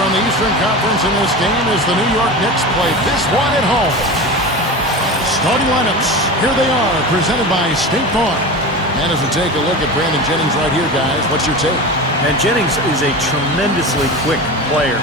from the Eastern Conference in this game as the New York Knicks play this one at home. Starting lineups, here they are, presented by State Farm. And as we take a look at Brandon Jennings right here, guys, what's your take? And Jennings is a tremendously quick player,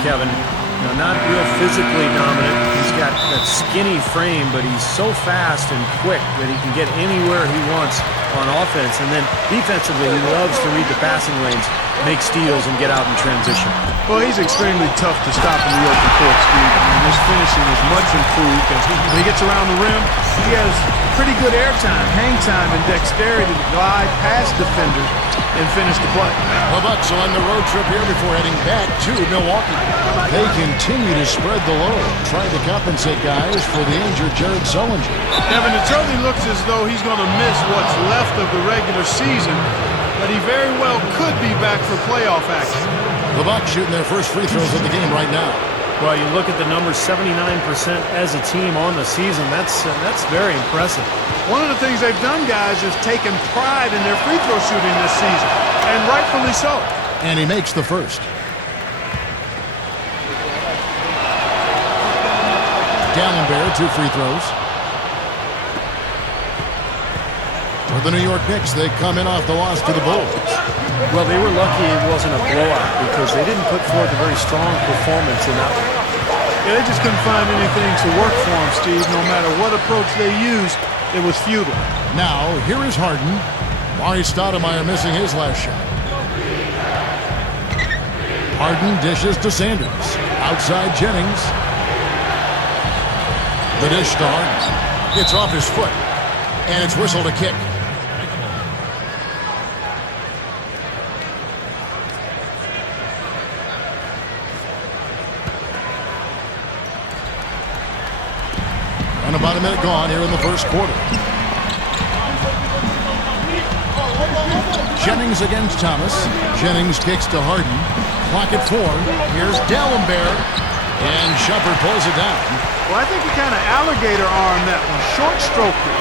Kevin. You know, not real physically dominant. He's got that skinny frame, but he's so fast and quick that he can get anywhere he wants on offense. And then defensively, he loves to read the passing lanes, make steals, and get out in transition. Well, he's extremely tough to stop in the open court, Steve. I mean, his finishing is much improved. And when he gets around the rim, he has pretty good air time, hang time, and dexterity to glide past defenders and finish the play. The Bucks on the road trip here before heading back to Milwaukee. They continue to spread the load, trying to compensate guys for the injured Jared Sullinger. Kevin, it certainly looks as though he's going to miss what's left of the regular season, but he very well could be back for playoff action. The Bucks shooting their first free throws of the game right now. Well, you look at the numbers, 79% as a team on the season. That's very impressive. One of the things they've done, guys, is taken pride in their free throw shooting this season, and rightfully so. And he makes the first. Gallenberg, 2 free throws. For the New York Knicks, they come in off the loss to the Bulls. Well, they were lucky it wasn't a blowout because they didn't put forth a very strong performance in that one. Yeah, they just couldn't find anything to work for them, Steve. No matter what approach they used, it was futile. Now, here is Harden. Mari Stoudemire missing his last shot. Harden dishes to Sanders. Outside Jennings. The dish to Harden. Gets off his foot. And it's whistled a kick. And about a minute gone here in the first quarter. Jennings against Thomas. Jennings kicks to Harden. Clock at 4. Here's Gallenberg. And Shumpert pulls it down. Well, I think he kind of alligator armed that one. Short stroked it.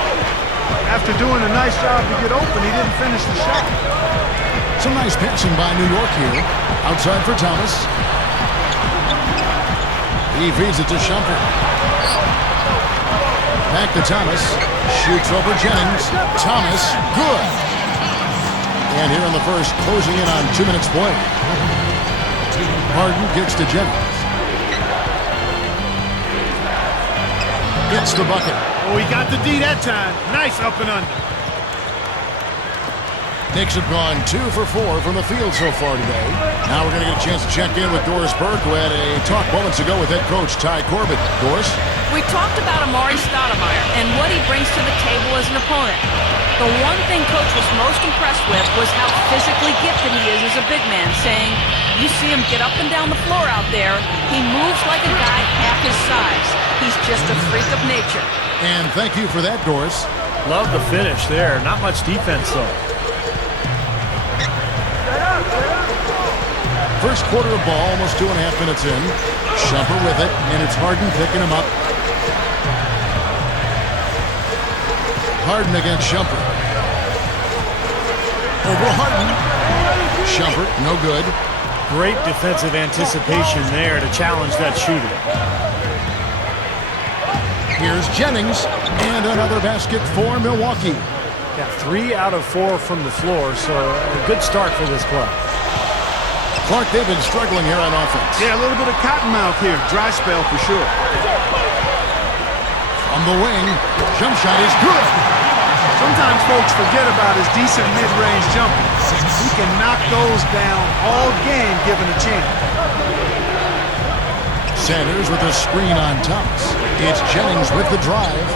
After doing a nice job to get open, he didn't finish the shot. Some nice passing by New York here. Outside for Thomas. He feeds it to Shumpert. Back to Thomas. Shoots over Jennings. Thomas, good. And here in the first, closing in on 2 minutes play. Harden gets to Jennings. Gets the bucket. Oh, he got the D that time. Nice up and under. Knicks have gone 2 for 4 from the field so far today. Now we're going to get a chance to check in with Doris Burke, who had a talk moments ago with head coach Ty Corbett. Doris? We talked about Mari Stoudemire and what he brings to the table as an opponent. The one thing Coach was most impressed with was how physically gifted he is as a big man, saying, you see him get up and down the floor out there, he moves like a guy half his size. He's just a freak of nature. And thank you for that, Doris. Love the finish there. Not much defense, though. First quarter of ball, almost 2.5 minutes in. Shumpert with it, and it's Harden picking him up. Harden against Shumpert. Over Harden. Shumpert, no good. Great defensive anticipation there to challenge that shooter. Here's Jennings, and another basket for Milwaukee. Got 3 out of 4 from the floor, so a good start for this club. Clark, they've been struggling here on offense. Yeah, a little bit of cottonmouth here. Dry spell for sure. From the wing, jump shot is good. Sometimes folks forget about his decent mid-range jumper. He can knock those down all game given a chance. Sanders with a screen on Thomas. It's Jennings with the drive.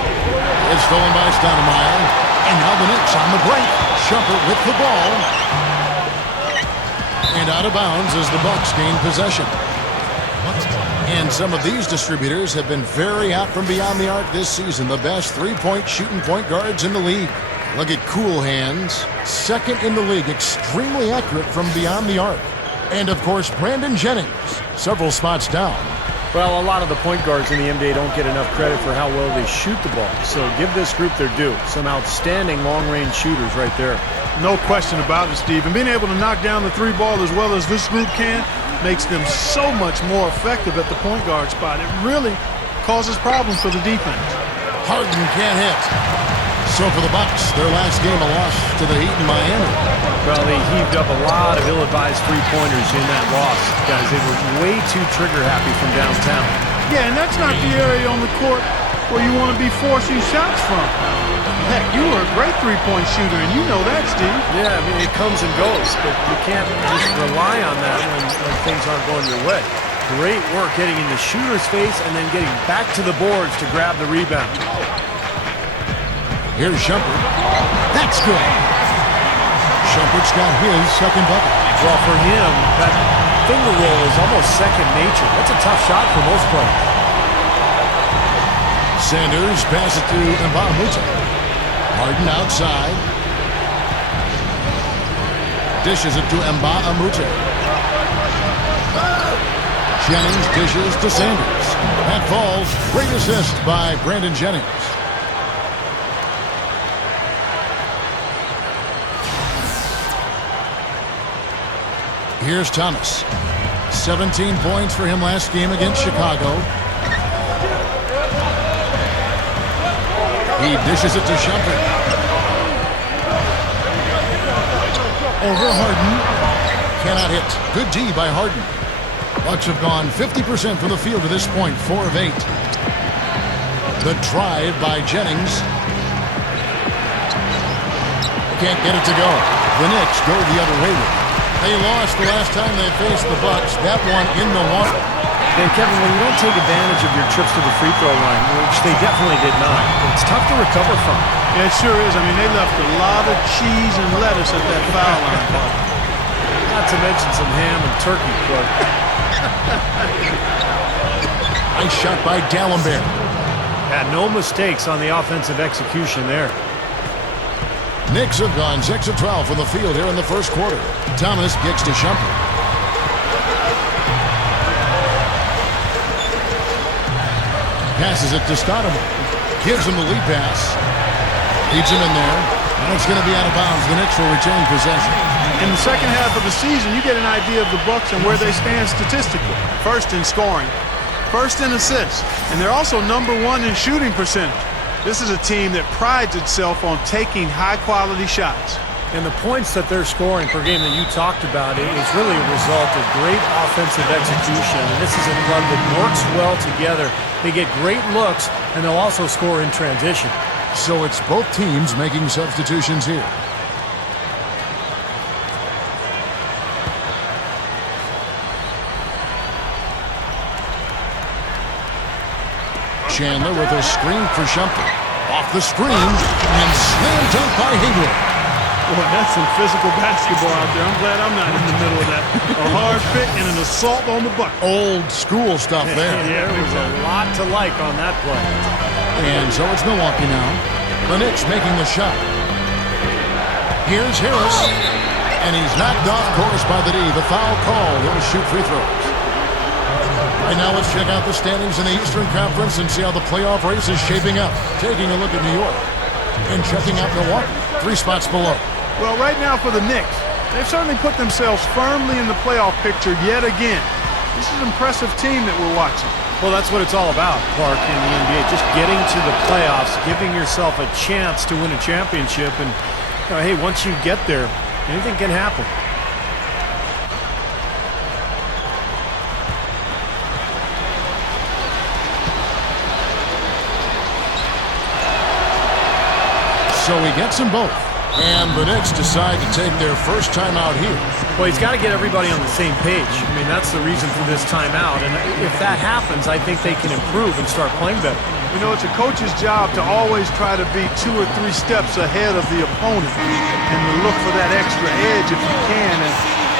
It's stolen by Stoudemire. And now the Knicks on the break. Shumpert with the ball. And out of bounds as the Bucks gain possession. And some of these distributors have been very hot from beyond the arc this season. The best three-point shooting point guards in the league. Look at Cool Hands, second in the league, extremely accurate from beyond the arc. And of course, Brandon Jennings, several spots down. Well, a lot of the point guards in the NBA don't get enough credit for how well they shoot the ball. So give this group their due. Some outstanding long-range shooters right there. No question about it, Steve. And being able to knock down the three ball as well as this group can, makes them so much more effective at the point guard spot. It really causes problems for the defense. Harden can't hit. So for the Bucks, their last game a loss to the Heat in Miami. Well, they heaved up a lot of ill-advised three-pointers in that loss. Guys, they were way too trigger-happy from downtown. Yeah, and that's not the area on the court where you want to be forcing shots from. Heck, you were a great three-point shooter, and you know that, Steve. Yeah, I mean, it comes and goes, but you can't just rely on that when things aren't going your way. Great work getting in the shooter's face and then getting back to the boards to grab the rebound. Here's Shumpert. That's good. Shumpert's got his second bucket. Well, for him, that finger roll is almost second nature. That's a tough shot for most players. Sanders passes to Mbamute. Harden outside. Dishes it to Mbamute. Jennings dishes to Sanders. That falls. Great assist by Brandon Jennings. Here's Thomas. 17 points for him last game against Chicago. He dishes it to Shumpert. Over Harden. Cannot hit. Good D by Harden. Bucks have gone 50% from the field to this point, 4 of 8. The drive by Jennings. Can't get it to go. The Knicks go the other way with it. They lost the last time they faced the Bucks. That one in Milwaukee. And Kevin, when you don't take advantage of your trips to the free throw line, which they definitely did not, it's tough to recover from. Yeah, it sure is. I mean, they left a lot of cheese and lettuce at that foul line, Clark. Not to mention some ham and turkey, Clark. Nice shot by D'Alembert. Had no mistakes on the offensive execution there. Knicks have gone 6 of 12 from the field here in the first quarter. Thomas kicks to Shumpert. Passes it to Stoudemire. Gives him the lead pass. Leads him in there. And it's going to be out of bounds. The Knicks will retain possession. In the second half of the season, you get an idea of the Bucks and where they stand statistically. First in scoring, first in assists, and they're also number 1 in shooting percentage. This is a team that prides itself on taking high-quality shots. And the points that they're scoring per game that you talked about is really a result of great offensive execution. And this is a club that works well together. They get great looks, and they'll also score in transition. So it's both teams making substitutions here. Chandler with a screen for Shumpert. Off the screen and slam dunk by Hayward. Boy, that's some physical basketball out there. I'm glad I'm not in the middle of that. A hard pick and an assault on the bucket. Old school stuff there. Yeah, there was a lot to like on that play. And so it's Milwaukee now. The Knicks making the shot. Here's Harris. And he's knocked off course by the D. The foul call. He'll shoot free throws. Right now, let's check out the standings in the Eastern Conference and see how the playoff race is shaping up. Taking a look at New York and checking out Milwaukee, 3 spots below. Well, right now for the Knicks, they've certainly put themselves firmly in the playoff picture yet again. This is an impressive team that we're watching. Well, that's what it's all about, Clark, in the NBA. Just getting to the playoffs, giving yourself a chance to win a championship. And, hey, once you get there, anything can happen. So he gets them both. And the Knicks decide to take their first time out here. Well, he's got to get everybody on the same page. I mean, that's the reason for this timeout. And if that happens, I think they can improve and start playing better. You know, it's a coach's job to always try to be 2 or 3 steps ahead of the opponent and to look for that extra edge if you can. And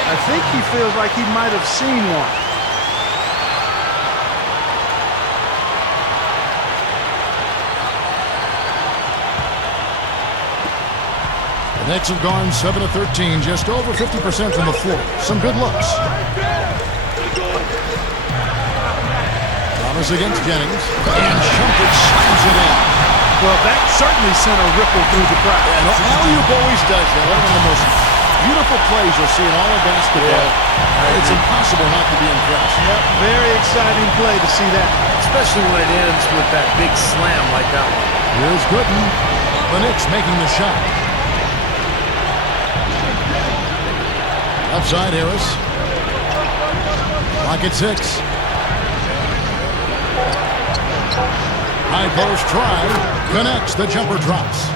I think he feels like he might have seen one. The Knicks have gone 7 of 13, just over 50% from the floor. Some good looks. Thomas against Jennings. And Shumpert slams it in. Well, that certainly sent a ripple through the crowd. And alley-oop always does that. One of the most beautiful plays you'll see in all of basketball. It's impossible not to be impressed. Yep, very exciting play to see that. Especially when it ends with that big slam like that one. Here's Gooden. The Knicks making the shot. Outside Harris. Clock at 6. High post try. Connects. The jumper drops.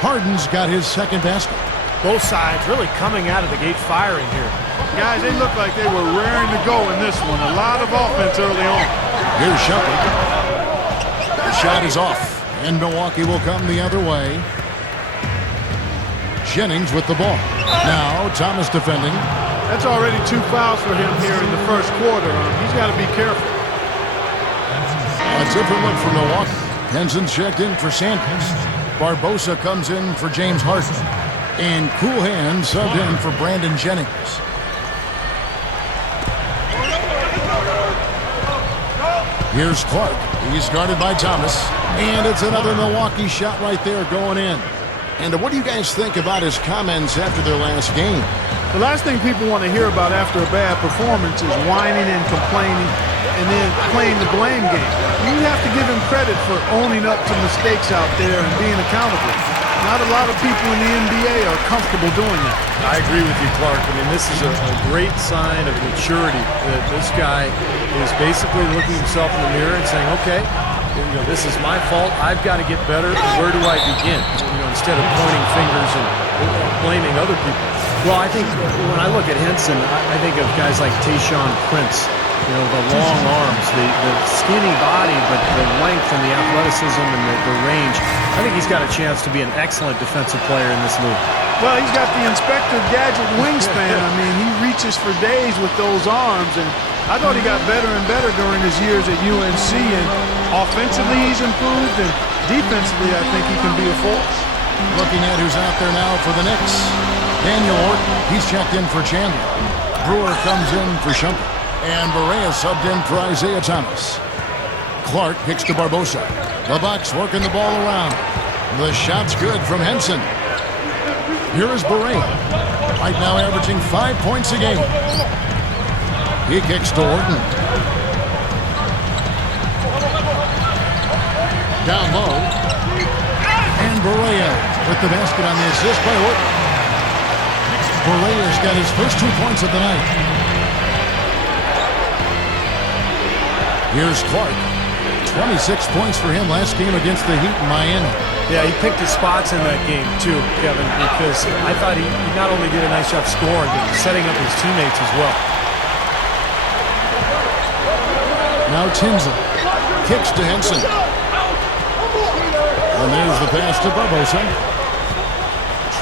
Harden's got his second basket. Both sides really coming out of the gate firing here. Guys, they look like they were raring to go in this one. A lot of offense early on. Here's Shumpert. The shot is off, and Milwaukee will come the other way. Jennings with the ball. Now Thomas defending. That's already 2 fouls for him here in the first quarter. He's got to be careful. A different look for Milwaukee. Henson's checked in for Sanders. Barbosa comes in for James Harden. And Coolhan subbed in for Brandon Jennings. Here's Clark. He's guarded by Thomas. And it's another Milwaukee shot right there going in. And what do you guys think about his comments after their last game? The last thing people want to hear about after a bad performance is whining and complaining and then playing the blame game. You have to give him credit for owning up to mistakes out there and being accountable. Not a lot of people in the NBA are comfortable doing that. I agree with you, Clark. I mean, this is a great sign of maturity that this guy is basically looking himself in the mirror and saying, okay, this is my fault. I've got to get better. Where do I begin? Instead of pointing fingers and blaming other people. Well, I think when I look at Henson, I think of guys like Tayshaun Prince. The long arms, the skinny body, but the length and the athleticism and the range. I think he's got a chance to be an excellent defensive player in this league. Well, he's got the Inspector Gadget wingspan. I mean, he reaches for days with those arms, and I thought he got better and better during his years at UNC, and offensively he's improved, and defensively I think he can be a force. Looking at who's out there now for the Knicks. Daniel Orton, he's checked in for Chandler. Brewer comes in for Shumpert. And Barea subbed in for Isaiah Thomas. Clark kicks to Barbosa. The Bucks working the ball around. The shot's good from Henson. Here is Barea. Right now averaging 5 points a game. He kicks to Orton. Down low. And Barea with the basket on the assist by Orton. Barea's got his first 2 points of the night. Here's Clark. 26 points for him last game against the Heat in Miami. Yeah, he picked his spots in that game too, Kevin, because I thought he not only did a nice job scoring, but setting up his teammates as well. Now Tinsley kicks to Henson. And there's the pass to Barbosa.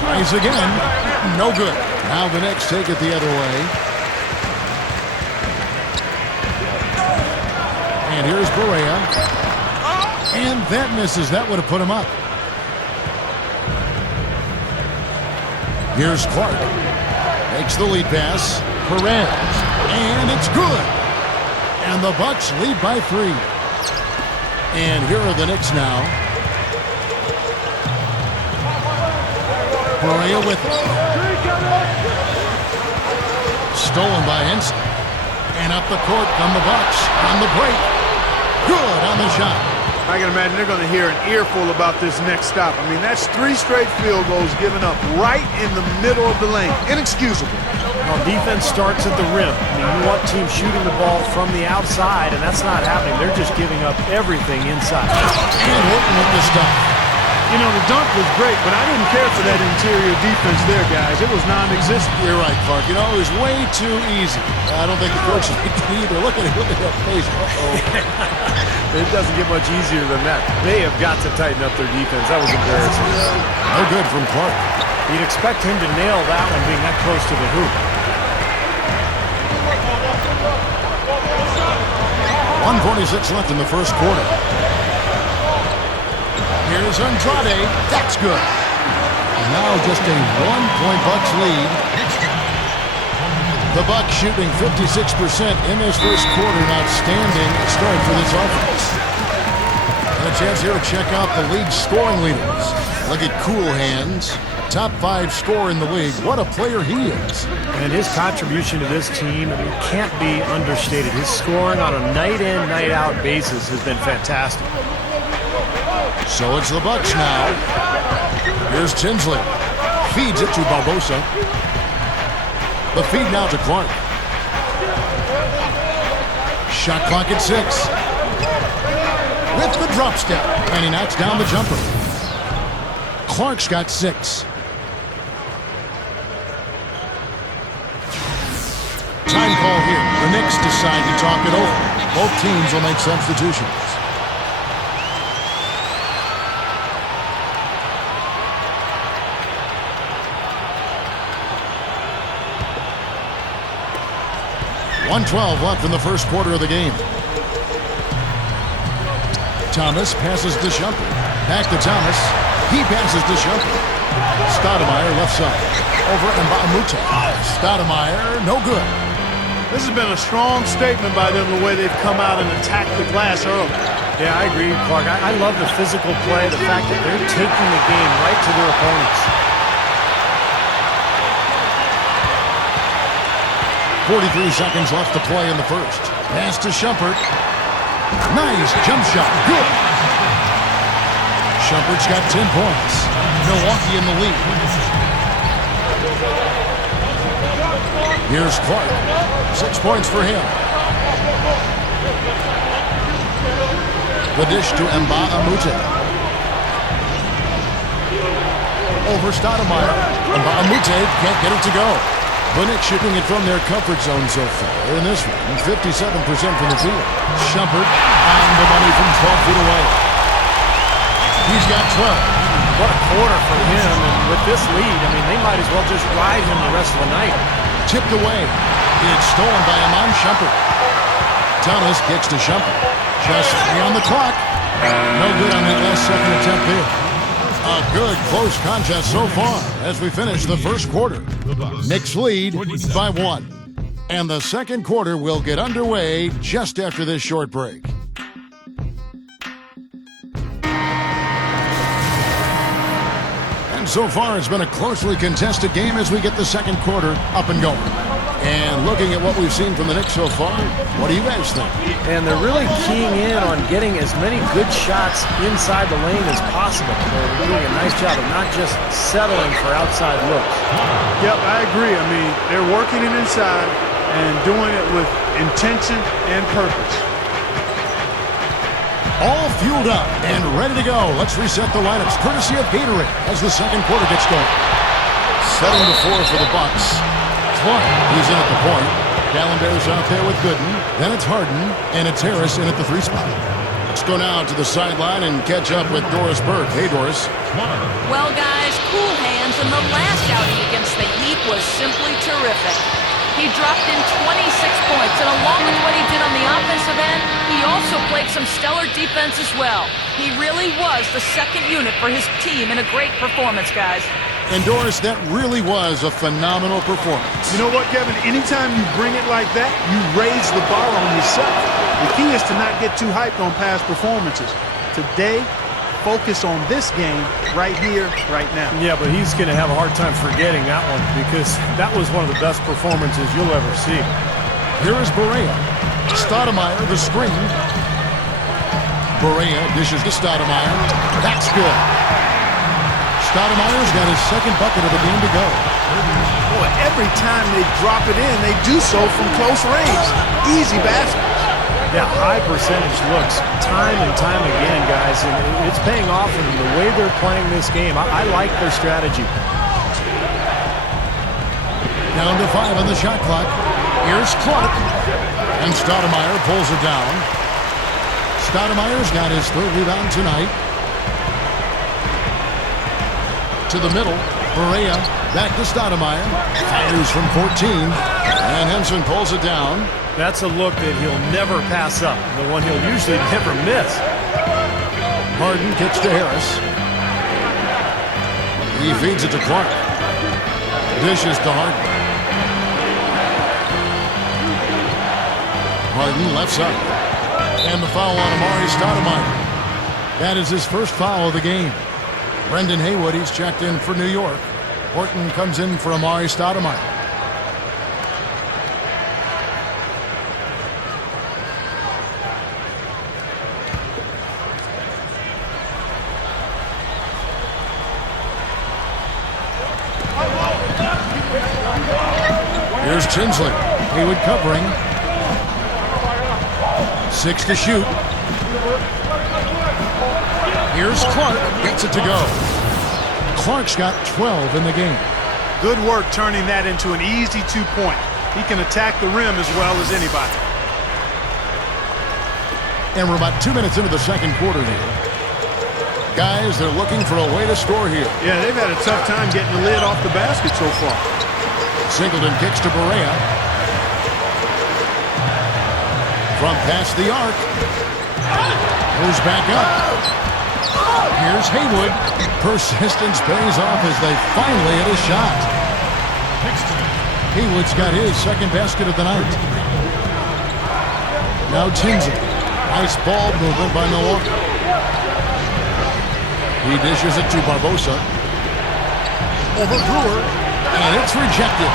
Tries again. No good. Now the Knicks take it the other way. And here's Barea. And that misses. That would have put him up. Here's Clark. Makes the lead pass. Perez. And it's good. And the Bucks lead by 3. And here are the Knicks now. Barea with it. Stolen by Henson. And up the court come the Bucks on the break. Good on the shot. I can imagine they're going to hear an earful about this next stop. I mean, that's 3 straight field goals given up right in the middle of the lane. Inexcusable. Well, defense starts at the rim. I mean, you want teams shooting the ball from the outside, and that's not happening. They're just giving up everything inside. And Horton with the stop. You know, the dunk was great, but I didn't care for that interior defense there, guys. It was non-existent. You're right, Clark. You know, it was way too easy. I don't think the coach can either. Look at that face. Uh-oh. It doesn't get much easier than that. They have got to tighten up their defense. That was embarrassing. No good from Clark. You'd expect him to nail that one being that close to the hoop. 1:46 left in the first quarter. Here's Andrade. That's good. And now just a 1-point Bucks lead. The Bucks shooting 56% in this first quarter. An outstanding start for this offense. And a chance here to check out the league scoring leaders. Look at Coolhan's. Top 5 scorer in the league. What a player he is. And his contribution to this team, I mean, can't be understated. His scoring on a night-in, night-out basis has been fantastic. So it's the Bucks now. Here's Tinsley. Feeds it to Barbosa. The feed now to Clark. Shot clock at 6. With the drop step. And he knocks down the jumper. Clark's got 6. Time call here. The Knicks decide to talk it over. Both teams will make substitutions. .112 left in the first quarter of the game. Thomas passes to Shumpert. Back to Thomas. He passes to Shumpert. Stoudemire left side. Over Mbamute. Stoudemire, no good. This has been a strong statement by them, the way they've come out and attacked the glass early. Yeah, I agree, Clark. I love the physical play, the fact that they're taking the game right to their opponents. 43 seconds left to play in the first. Pass to Shumpert. Nice jump shot. Good. Shumpert's got 10 points. Milwaukee in the lead. Here's Clark. 6 points for him. The dish to Mbamute. Over Stoudemire. Mbamute can't get it to go. The Knicks shooting it from their comfort zone so far. In this one, 57% from the field. Shumpert on the money from 12 feet away. He's got 12. What a quarter for him, and with this lead, I mean, they might as well just ride him the rest of the night. Tipped away. It's stolen by Iman Shumpert. Thomas kicks to Shumpert. Just 3 on the clock. No good on that last second attempt there. A good close contest so far as we finish the first quarter. Knicks lead by 1. And the second quarter will get underway just after this short break. And so far it's been a closely contested game as we get the second quarter up and going. And looking at what we've seen from the Knicks so far, what do you guys think? And they're really keying in on getting as many good shots inside the lane as possible. They're doing a nice job of not just settling for outside looks. Yep, I agree. I mean, they're working it inside and doing it with intention and purpose. All fueled up and ready to go. Let's reset the lineups courtesy of Gatorade as the second quarter gets going. Setting the floor for the Bucks. Clark, he's in at the point. Gallenber's out there with Gooden. Then it's Harden, and it's Harris in at the 3 spot. Let's go now to the sideline and catch up with Doris Burke. Hey, Doris. Well, guys, cool hands, and the last outing against the Heat was simply terrific. He dropped in 26 points, and along with what he did on the offensive end, he also played some stellar defense as well. He really was the second unit for his team in a great performance, guys. And Doris, that really was a phenomenal performance. You know what, Kevin? Anytime you bring it like that, you raise the bar on yourself. The key is to not get too hyped on past performances. Today, focus on this game right here, right now. Yeah, but he's going to have a hard time forgetting that one because that was one of the best performances you'll ever see. Here is Barea. Stoudemire, the screen. Barea dishes to Stoudemire. That's good. Stoudemire's got his second bucket of the game to go. Boy, every time they drop it in, they do so from close range. Easy baskets. Yeah, high percentage looks time and time again, guys, and it's paying off in the way they're playing this game. I like their strategy. Down to 5 on the shot clock. Here's Clark. And Stoudemire pulls it down. Stoudemire's got his 3rd rebound tonight. To the middle. Barea back to Stoudemire. Fires from 14. And Henson pulls it down. That's a look that he'll never pass up. The one he'll usually never miss. Harden kicks to Harris. He feeds it to Clark. Dishes to Harden. Harden left side. And the foul on Amari Stoudemire. That is his first foul of the game. Brendan Haywood, he's checked in for New York. Horton comes in for Amari Stoudemire. Here's Tinsley. Haywood covering. 6 to shoot. Here's Clark. Gets it to go. Clark's got 12 in the game. Good work turning that into an easy 2-point. He can attack the rim as well as anybody. And we're about 2 minutes into the second quarter here. Guys, they're looking for a way to score here. Yeah, they've had a tough time getting the lid off the basket so far. Singleton kicks to Barea. From past the arc. Goes back up. Here's Haywood. Persistence pays off as they finally hit a shot. Haywood's got his second basket of the night. Now Tinsley. Nice ball movement by Milwaukee. He dishes it to Barbosa. Over Brewer. And it's rejected.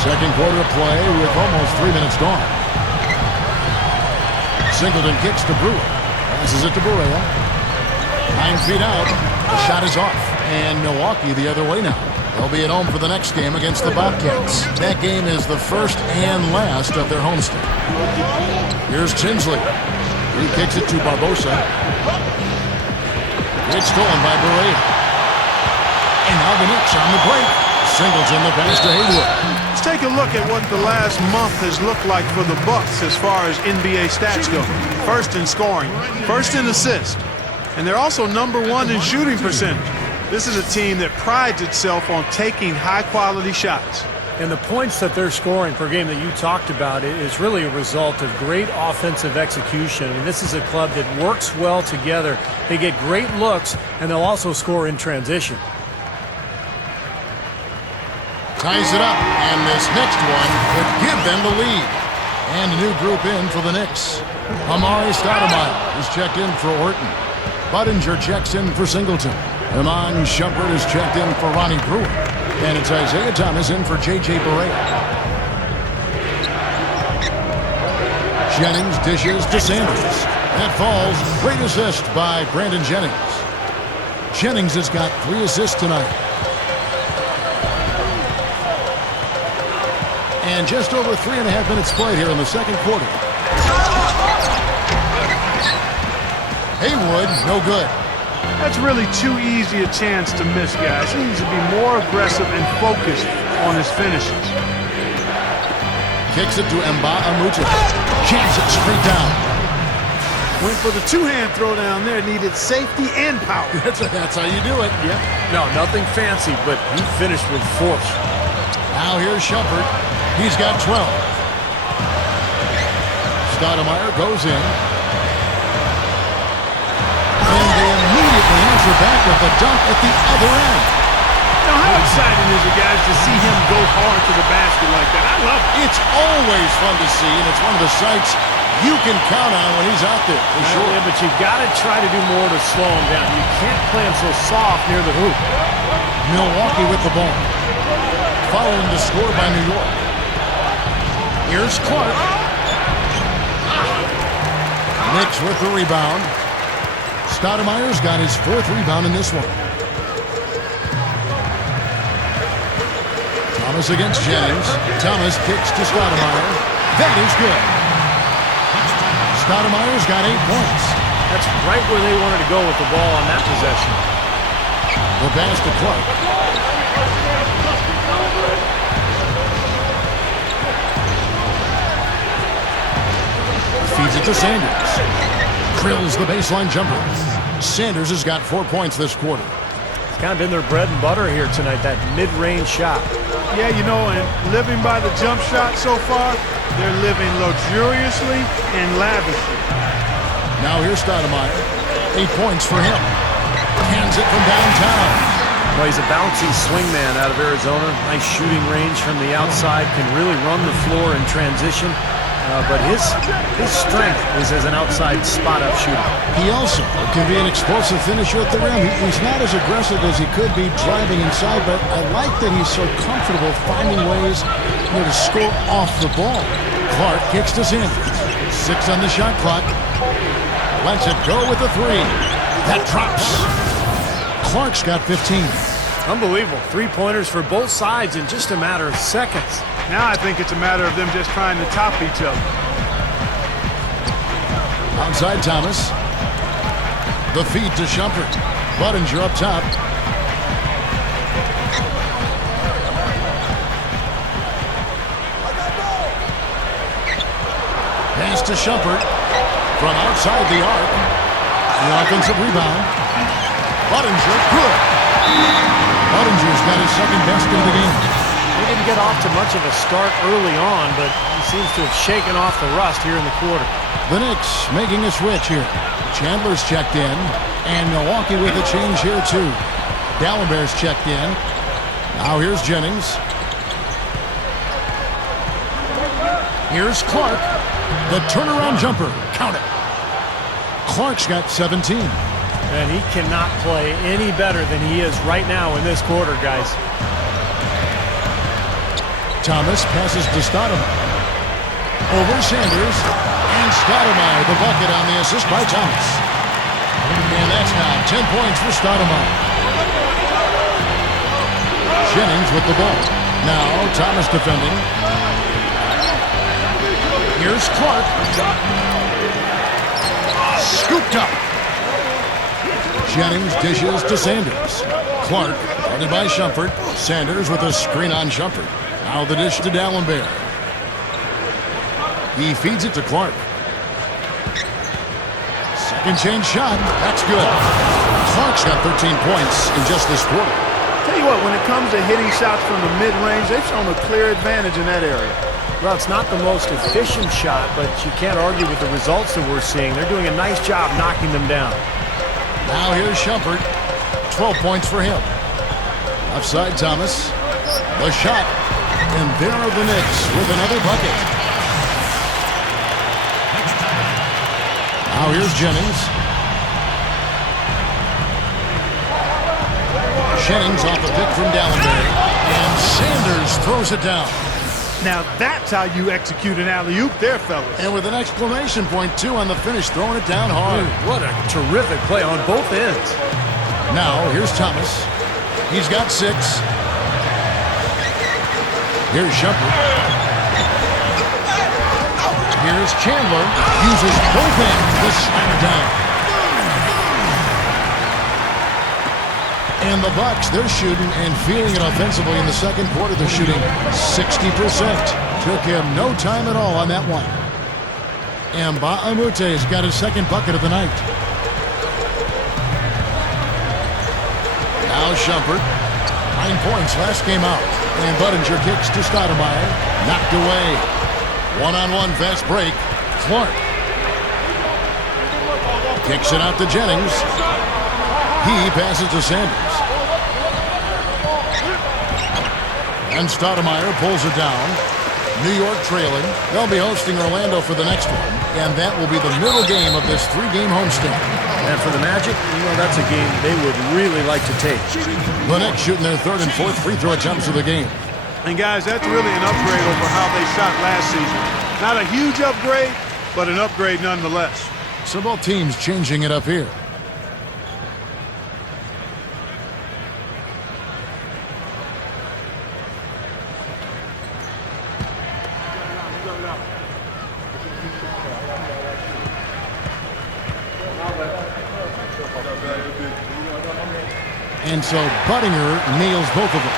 Second quarter of play with almost 3 minutes gone. Singleton kicks to Brewer. Passes it to Barea. 9 feet out. The shot is off. And Milwaukee the other way now. They'll be at home for the next game against the Bobcats. That game is the first and last of their homestand. Here's Tinsley. He kicks it to Barbosa. It's stolen by Barea. And now the Knicks on the break. Singleton the pass to Haywood. Let's take a look at what the last month has looked like for the Bucks as far as NBA stats go. First in scoring, first in assists, and they're also #1 in shooting percentage. This is a team that prides itself on taking high-quality shots. And the points that they're scoring per game that you talked about is really a result of great offensive execution. I mean, this is a club that works well together. They get great looks, and they'll also score in transition. Ties it up, and this next one could give them the lead. And a new group in for the Knicks. Amari Stoudemire is checked in for Horton. Budinger checks in for Singleton. Iman Shumpert is checked in for Ronnie Brewer. And it's Isaiah Thomas in for J.J. Barea. Jennings dishes to Sanders. That falls. Great assist by Brandon Jennings. Jennings has got 3 assists tonight. And just over 3.5 minutes played here in the second quarter. Haywood, no good. That's really too easy a chance to miss, guys. He needs to be more aggressive and focused on his finishes. Kicks it to Mbah-a-Moute. Jams it straight down. Went for the 2-hand throwdown there. Needed safety and power. That's how you do it. Yep. No, nothing fancy, but he finished with force. Now here's Shumpert. He's got 12. Stoudemire goes in. And they immediately answer back with a dunk at the other end. Now, how exciting is it, guys, to see him go hard to the basket like that? I love it. It's always fun to see, and it's one of the sights you can count on when he's out there, for sure. Yeah, but you've got to try to do more to slow him down. You can't play him so soft near the hoop. Milwaukee with the ball. Following the score by New York. Here's Clark. Knicks with the rebound. Stoudemire's got his 4th rebound in this one. Thomas against Jennings. Thomas kicks to Stoudemire. That is good. Stoudemire's got 8 points. That's right where they wanted to go with the ball on that possession. The pass to Clark. Feeds it to Sanders. Drills the baseline jumper. Sanders has got 4 points this quarter. It's kind of been their bread and butter here tonight, that mid-range shot. Yeah, you know, and living by the jump shot so far, they're living luxuriously and lavishly. Now here's Stoudemire. 8 points for him. Hands it from downtown. Well, he's a bouncy swingman out of Arizona. Nice shooting range from the outside. Can really run the floor in transition. but his strength is as an outside spot-up shooter. He also can be an explosive finisher at the rim. He's not as aggressive as he could be driving inside, but I like that he's so comfortable finding ways to score off the ball. Clark kicks to Sanders. 6 on the shot clock. Lets it go with the 3. That drops. Clark's got 15. Unbelievable. 3-pointers for both sides in just a matter of seconds. Now I think it's a matter of them just trying to top each other. Outside Thomas. The feed to Shumpert. Budinger up top. Pass to Shumpert. From outside the arc. The offensive rebound. Budinger, good. Budinger's got his second best of the game. He didn't get off to much of a start early on, but he seems to have shaken off the rust here in the quarter. The Knicks making a switch here. Chandler's checked in, and Milwaukee with a change here too. Dallenberg's checked in. Now here's Jennings. Here's Clark. The turnaround jumper. Count it. Clark's got 17. And he cannot play any better than he is right now in this quarter, guys. Thomas passes to Stoudemire. Over Sanders. And Stoudemire, the bucket on the assist by Thomas. And that's now 10 points for Stoudemire. Jennings with the ball. Now Thomas defending. Here's Clark. Scooped up. Jennings dishes to Sanders. Clark, guarded by Shumpert. Sanders with a screen on Shumpert. Now the dish to Dallenberg. He feeds it to Clark. Second change shot. That's good. Clark's got 13 points in just this quarter. Tell you what, when it comes to hitting shots from the mid-range, they've shown a clear advantage in that area. Well, it's not the most efficient shot, but you can't argue with the results that we're seeing. They're doing a nice job knocking them down. Now here's Shumpert. 12 points for him. Offside Thomas. The shot. And there are the Knicks with another bucket. Now here's Jennings. Jennings off a pick from Dallenberg. And Sanders throws it down. Now that's how you execute an alley-oop there, fellas. And with an exclamation point, too, on the finish, throwing it down hard. What a terrific play on both ends. Now, here's Thomas. He's got 6. Here's Shumpert. Here's Chandler. Uses both ends to slam it down. And the Bucks, they're shooting and feeling it offensively in the second quarter. They're shooting 60%. Took him no time at all on that one. And Ba'amute has got his second bucket of the night. Now Shumpert. 9 points last game out. And Budinger kicks to Stoudemire. Knocked away. One-on-one fast break. Clark. Kicks it out to Jennings. He passes to Sanders. And Stoudemire pulls it down. New York trailing. They'll be hosting Orlando for the next one. And that will be the middle game of this 3-game homestand. And for the Magic, that's a game they would really like to take. The Knicks shooting their 3rd and 4th free throw attempts of the game. And guys, that's really an upgrade over how they shot last season. Not a huge upgrade, but an upgrade nonetheless. So both teams changing it up here. And so Budinger nails both of them.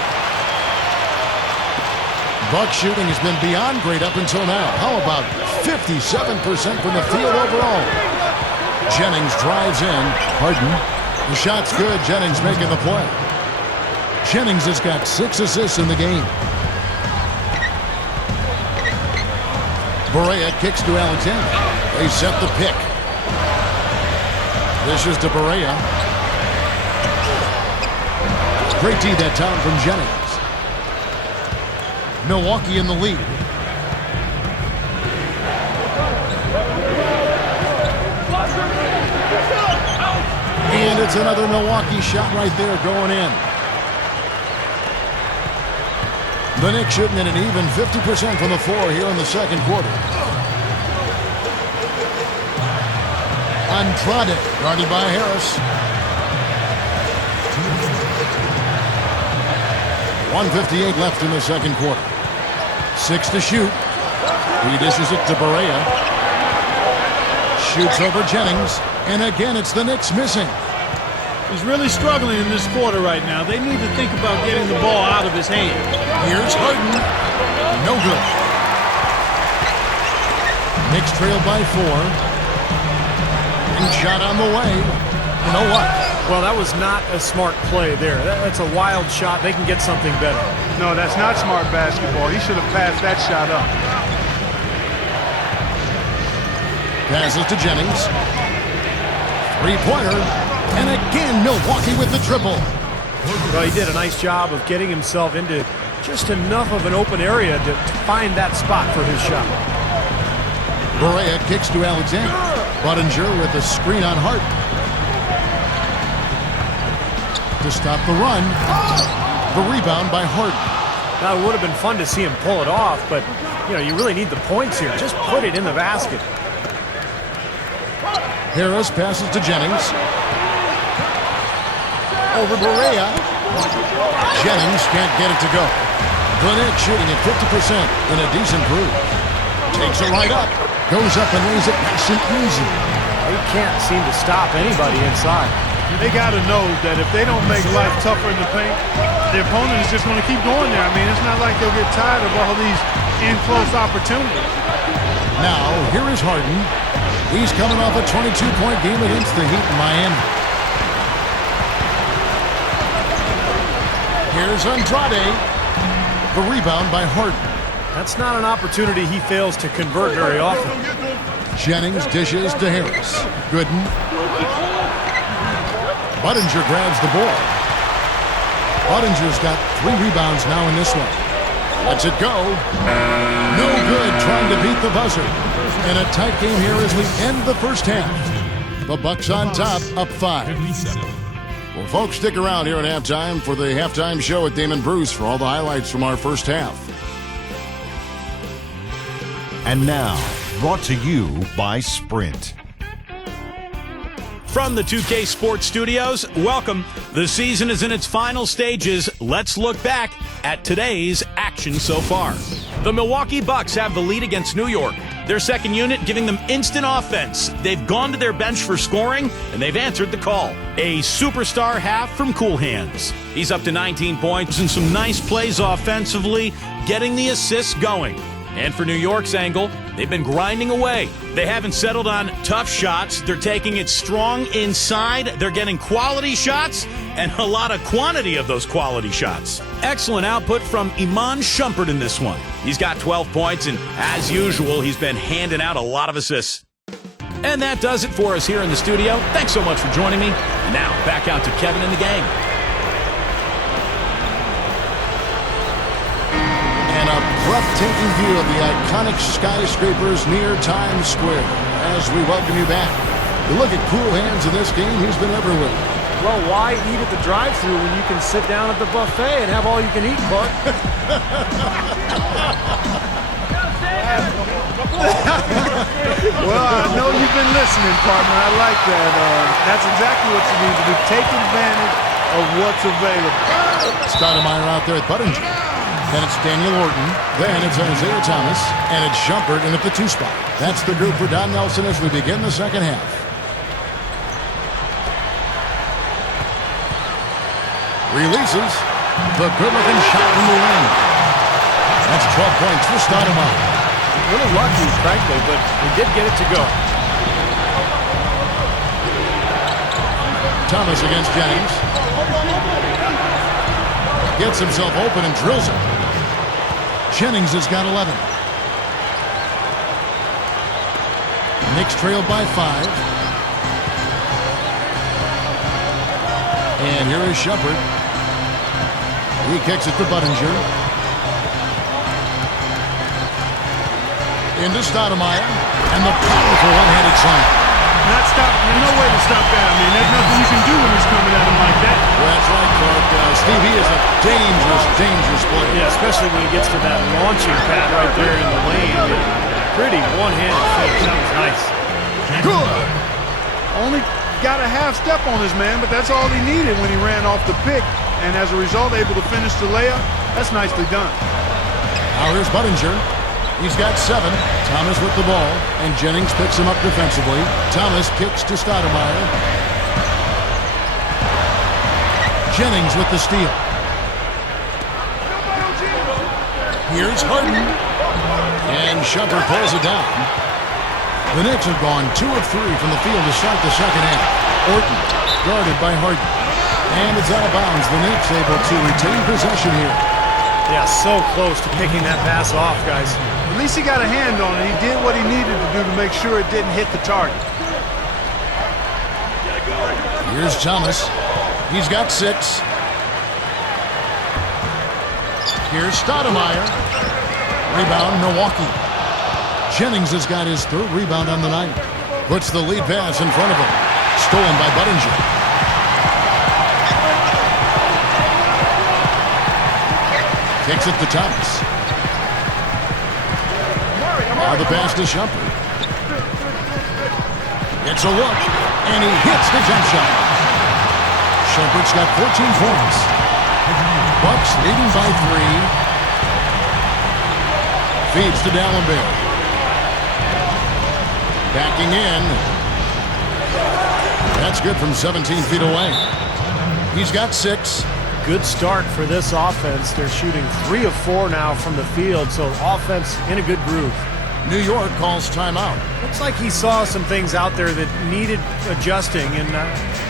Bucks shooting has been beyond great up until now. How about 57% from the field overall? Jennings drives in. Harden. The shot's good. Jennings making the play. Jennings has got 6 assists in the game. Barea kicks to Alexander. They set the pick. This is to Barea. Great D that time from Jennings. Milwaukee in the lead. And it's another Milwaukee shot right there going in. The Knicks shooting at an even 50% from the floor here in the second quarter. Andrade, guarded by Harris. 1:58 left in the second quarter. 6 to shoot. He dishes it to Barea. Shoots over Jennings. And again, it's the Knicks missing. He's really struggling in this quarter right now. They need to think about getting the ball out of his hand. Here's Harden. No good. Knicks trail by 4. And shot on the way. You know what? Well, that was not a smart play there. That's a wild shot. They can get something better. No, that's not smart basketball. He should have passed that shot up. Passes to Jennings. Three-pointer. And again, Milwaukee with the triple. Well, he did a nice job of getting himself into just enough of an open area to find that spot for his shot. Barea kicks to Alexander. Budinger with a screen on Hart. To stop the run. The rebound by Harden. Now, it would have been fun to see him pull it off, but, you really need the points here. Just put it in the basket. Harris passes to Jennings. Over Barea. Jennings can't get it to go. The Knicks shooting at 50% in a decent groove. Takes it right up. Goes up and lays it nice and easy. They can't seem to stop anybody inside. They got to know that if they don't make life tougher in the paint, the opponent is just going to keep going there. I mean, it's not like they'll get tired of all these in-close opportunities. Now, here is Harden. He's coming off a 22-point game against the Heat in Miami. Here's Andrade. The rebound by Harden. That's not an opportunity he fails to convert very often. Jennings dishes to Harris. Gooden. Budinger grabs the ball. Budinger's got 3 rebounds now in this one. Lets it go. No good trying to beat the buzzer. And a tight game here as we end the first half. The Bucks on top, up 5. Well, folks, stick around here at halftime for the halftime show with Damon Bruce for all the highlights from our first half. And now, brought to you by Sprint. From the 2K Sports Studios, welcome. The season is in its final stages. Let's look back at today's action so far. The Milwaukee Bucks have the lead against New York. Their second unit giving them instant offense. They've gone to their bench for scoring, and they've answered the call. A superstar half from Cool Hands. He's up to 19 points and some nice plays offensively, getting the assists going. And for New York's angle, they've been grinding away. They haven't settled on tough shots. They're taking it strong inside. They're getting quality shots and a lot of quantity of those quality shots. Excellent output from Iman Shumpert in this one. He's got 12 points, and as usual, he's been handing out a lot of assists. And that does it for us here in the studio. Thanks so much for joining me. And now, back out to Kevin and the gang. And a breathtaking view of the iconic skyscrapers near Times Square as we welcome you back. You look at Cool Hands in this game, he's been everywhere. Well, why eat at the drive-thru when you can sit down at the buffet and have all you can eat, Clark? Well, I know you've been listening, partner. I like that. That's exactly what you need to do. Take advantage of what's available. Stoudemire out there at Budinger. Then it's Daniel Orton. Then it's Isaiah Thomas. And it's Shumpert in at the 2 spot. That's the group for Don Nelson as we begin the second half. Releases. The good-looking shot from the lane. That's 12 points for Stoudemire. A little lucky, frankly, but he did get it to go. Thomas against Jennings. Gets himself open and drills it. Jennings has got 11. Knicks trailed by 5. And here is Shumpert. He kicks it to Budinger. Into Stoudemire. And the powerful one-handed slam. not stop. There's no way to stop that. I mean, there's nothing you can do when he's coming at him like that. Well, that's right, Clark. Steve, he is a dangerous, dangerous player. Yeah, especially when he gets to that launching pad right there in the lane. Pretty one-handed finish. That was nice. Good. Only got a half step on his man, but that's all he needed when he ran off the pick. And as a result, able to finish the layup. That's nicely done. Now here's Budinger. He's got 7. Thomas with the ball, and Jennings picks him up defensively. Thomas kicks to Stoudemire. Jennings with the steal. Here's Harden. And Shumpert pulls it down. The Knicks have gone 2 of 3 from the field to start the second half. Orton guarded by Harden. And it's out of bounds. The Knicks able to retain possession here. Yeah, so close to picking that pass off, guys. At least he got a hand on it. He did what he needed to do to make sure it didn't hit the target. Here's Thomas. He's got 6. Here's Stoudemire. Rebound, Milwaukee. Jennings has got his 3rd rebound on the night. Puts the lead pass in front of him. Stolen by Budinger. Kicks it to Thomas. Now the pass to Shumpert. It's a look, and he hits the jump shot. Shumpert's got 14 points. Bucks leading by 3. Feeds to Dallenberg. Backing in. That's good from 17 feet away. He's got 6. Good start for this offense. They're shooting 3 of 4 now from the field, so offense in a good groove. New York calls timeout. Looks like he saw some things out there that needed adjusting and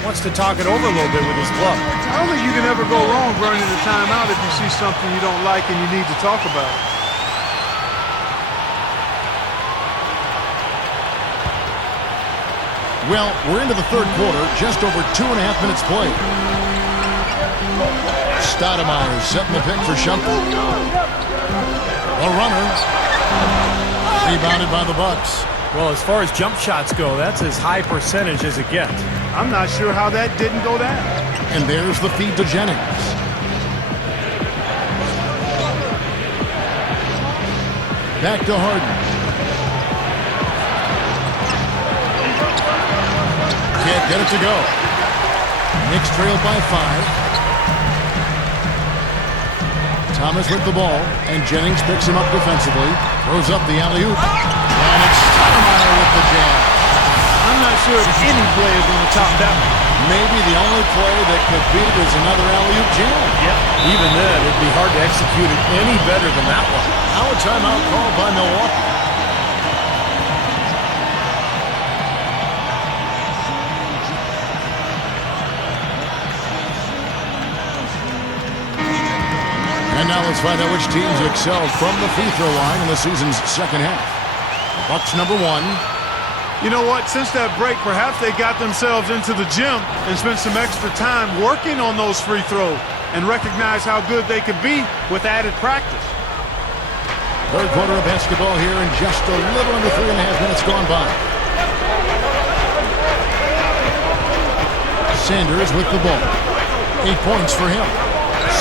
wants to talk it over a little bit with his club. I don't think you can ever go wrong burning a timeout if you see something you don't like and you need to talk about it. Well, we're into the 3rd quarter, just over 2.5 minutes played. Stoudemire setting the pick for Shumpert. A runner. Rebounded by the Bucks. Well, as far as jump shots go, that's as high percentage as it gets. I'm not sure how that didn't go down. And there's the feed to Jennings. Back to Harden. Can't get it to go. Knicks trailed by 5. Thomas with the ball, and Jennings picks him up defensively. Throws up the alley-oop. And it's Stoudemire with the jam. I'm not sure if any play is going to top that one. Maybe the only play that could beat it is another alley-oop jam. Yep. Even then, it'd be hard to execute it any better than that one. Now a timeout called by Milwaukee. And now let's find out which teams excelled from the free throw line in the season's second half. Bucks number 1. You know what? Since that break, perhaps they got themselves into the gym and spent some extra time working on those free throws and recognize how good they could be with added practice. 3rd quarter of basketball here in just a little under 3.5 minutes gone by. Sanders with the ball. 8 points for him.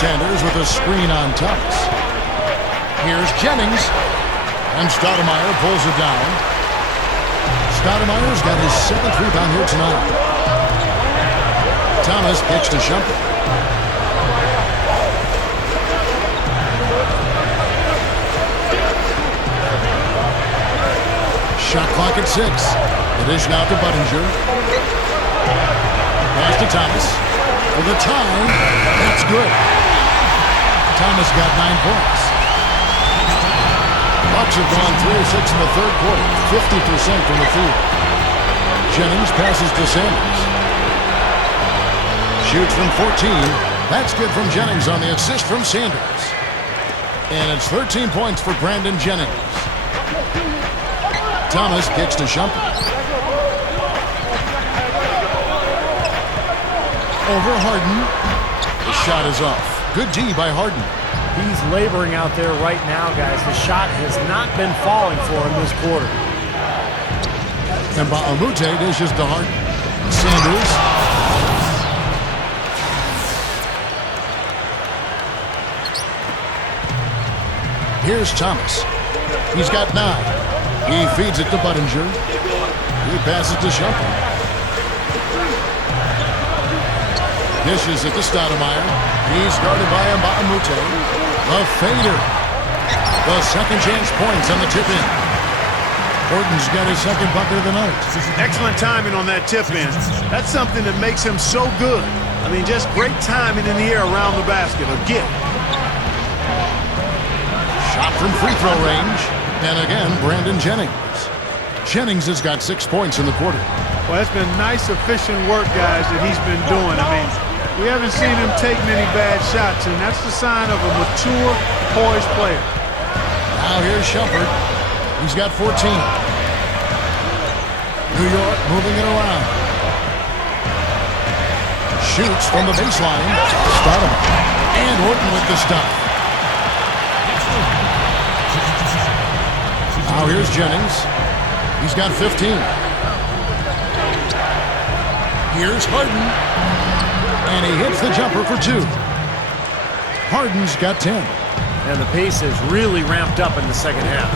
Sanders with a screen on Thomas. Here's Jennings. And Stoudemire pulls it down. Stoudemire's got his 7th rebound here tonight. Thomas kicks to Shumpert. Shot clock at 6. The dish now to Budinger. Pass to Thomas. For the time, that's good. Thomas got 9 points. Bucks have gone 3 of 6 in the 3rd quarter, 50% from the field. Jennings passes to Sanders. Shoots from 14. That's good from Jennings on the assist from Sanders. And it's 13 points for Brandon Jennings. Thomas kicks to Shumpert. Over Harden. The shot is off. Good D by Harden. He's laboring out there right now, guys. The shot has not been falling for him this quarter. And Baamute dishes to Hart. Sanders. Here's Thomas. He's got 9. He feeds it to Budinger. He passes to Shumpert. Dishes it to Stoudemire. He's guarded by Baamute. The fader. The second chance points on the tip-in. Horton's got his second bucket of the night. Excellent timing on that tip-in. That's something that makes him so good. I mean, just great timing in the air around the basket. A gift. Shot from free throw range. And again, Brandon Jennings. Jennings has got 6 points in the quarter. Well, that's been nice, efficient work, guys, that he's been doing. I mean, we haven't seen him take many bad shots, and that's the sign of a mature, poised player. Now here's Shumpert. He's got 14. New York moving it around. Shoots from the baseline. Stoudemire. And Horton with the stop. Now here's Jennings. He's got 15. Here's Harden. And he hits the jumper for 2. Harden's got 10. And the pace has really ramped up in the second half.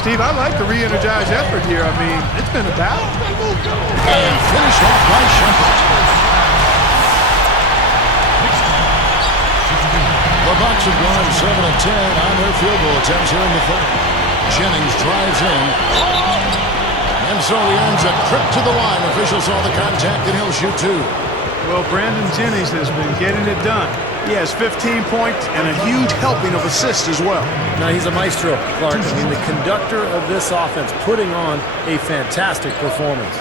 Steve, I like the re-energized effort here. I mean, it's been a battle. And finished off by Shumpert. The Bucks have gone 7 of 10 on their field goal attempts here in the third. Jennings drives in. And so he earns a trip to the line. Official saw the contact and he'll shoot 2. Well, Brandon Jennings has been getting it done. He has 15 points and a huge helping of assists as well. Now, he's a maestro, Clark. I mean, the conductor of this offense, putting on a fantastic performance.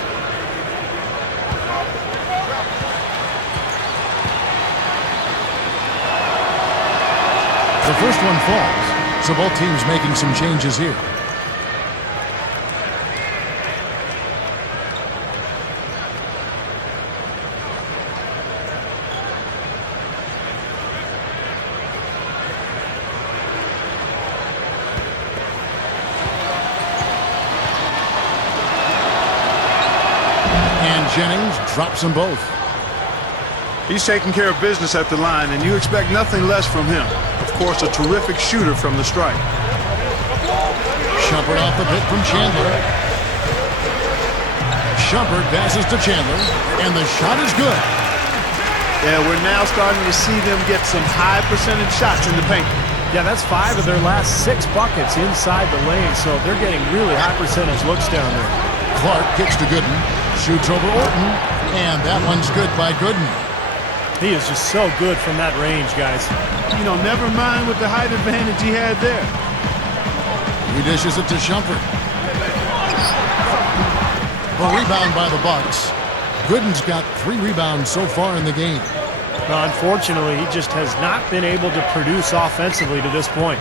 The first one falls, so both teams making some changes here. Jennings drops them both. He's taking care of business at the line, and you expect nothing less from him. Of course, a terrific shooter from the stripe. Shumpert off the pick from Chandler. Shumpert passes to Chandler, and the shot is good. Yeah, we're now starting to see them get some high percentage shots in the paint. Yeah, that's 5 of their last 6 buckets inside the lane, so they're getting really high percentage looks down there. Clark kicks to Gooden, shoots over Orton, and that one's good by Gooden. He is just so good from that range, guys. You know, never mind with the height advantage he had there. He dishes it to Shumpert. A rebound by the Bucks. Gooden's got 3 rebounds so far in the game. Well, unfortunately, he just has not been able to produce offensively to this point.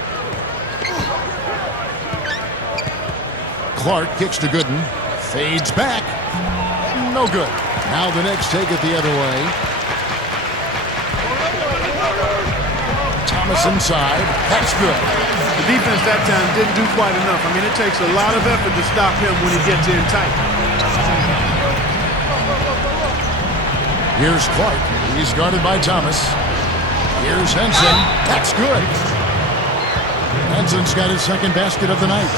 Clark kicks to Gooden. Fades back. No good. Now the Knicks take it the other way. Thomas inside. That's good. The defense that time didn't do quite enough. I mean, it takes a lot of effort to stop him when he gets in tight. Here's Clark. He's guarded by Thomas. Here's Henson. That's good. Henson's got his second basket of the night.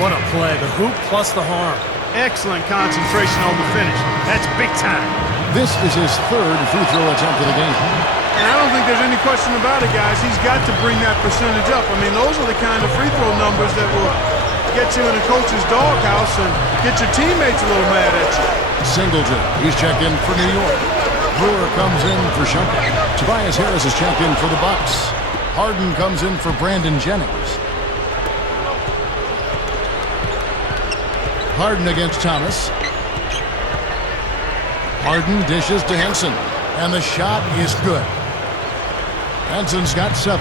What a play. The hoop plus the harm. Excellent concentration on the finish. That's big time. This is his 3rd free throw attempt of the game. And I don't think there's any question about it, guys. He's got to bring that percentage up. I mean, those are the kind of free throw numbers that will get you in a coach's doghouse and get your teammates a little mad at you. Singleton, he's checked in for New York. Brewer comes in for Shumpert. Tobias Harris is checked in for the Bucks. Harden comes in for Brandon Jennings. Harden against Thomas. Harden dishes to Henson. And the shot is good. Henson's got 7.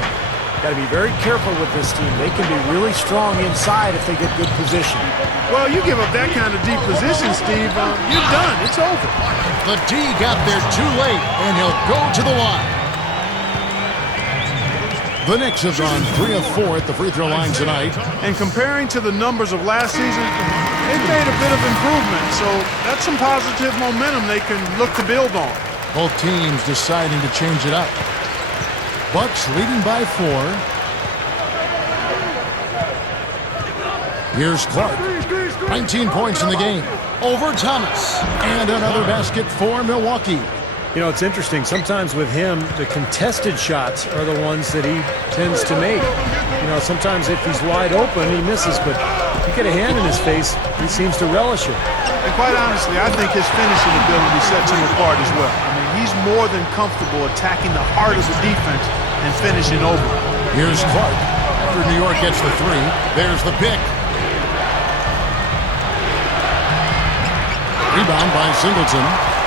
Got to be very careful with this team. They can be really strong inside if they get good position. Well, you give up that kind of deep position, Steve, you're done. It's over. The D got there too late, and he'll go to the line. The Knicks have gone 3 of 4 at the free throw line tonight. And comparing to the numbers of last season, they've made a bit of improvement. So that's some positive momentum they can look to build on. Both teams deciding to change it up. Bucks leading by 4. Here's Clark. 19 points in the game. Over Thomas. And another basket for Milwaukee. You know, it's interesting. Sometimes with him, the contested shots are the ones that he tends to make. You know, sometimes if he's wide open, he misses, but you get a hand in his face, he seems to relish it. And quite honestly, I think his finishing ability sets him apart as well. I mean, he's more than comfortable attacking the heart of the defense and finishing over. Here's Clark. After New York gets the 3, there's the pick. Rebound by Singleton.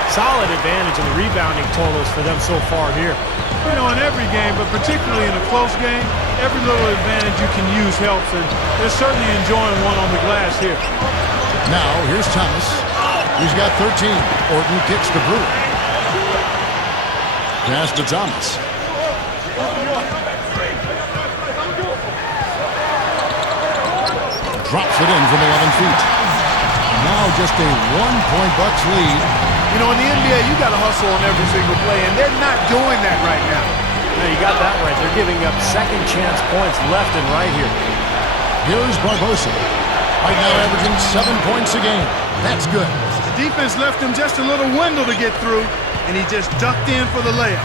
Solid advantage in the rebounding totals for them so far here. You know, in every game, but particularly in a close game, every little advantage you can use helps, and they're certainly enjoying one on the glass here. Now, here's Thomas. He's got 13. Orton kicks to Brewer. Pass to Thomas. Drops it in from 11 feet. Now just a 1-point Bucks lead. You know, in the NBA, you got to hustle on every single play, and they're not doing that right now. No, you got that right. They're giving up second chance points left and right here. Here's Barbosa. Right now averaging 7 points a game. That's good. The defense left him just a little window to get through, and he just ducked in for the layup.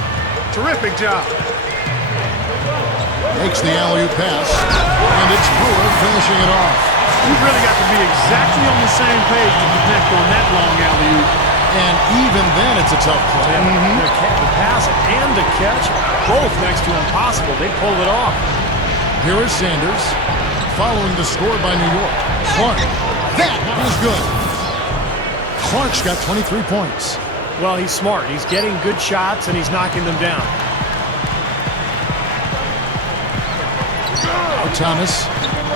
Terrific job. Makes the alley-oop pass, and it's Brewer finishing it off. You've really got to be exactly on the same page to connect on that long alley-oop. And even then, it's a tough play. The pass and the catch, both next to impossible. They pulled it off. Here is Sanders, following the score by New York. Clark, that is good. Clark's got 23 points. Well, he's smart. He's getting good shots, and he's knocking them down. Now Thomas,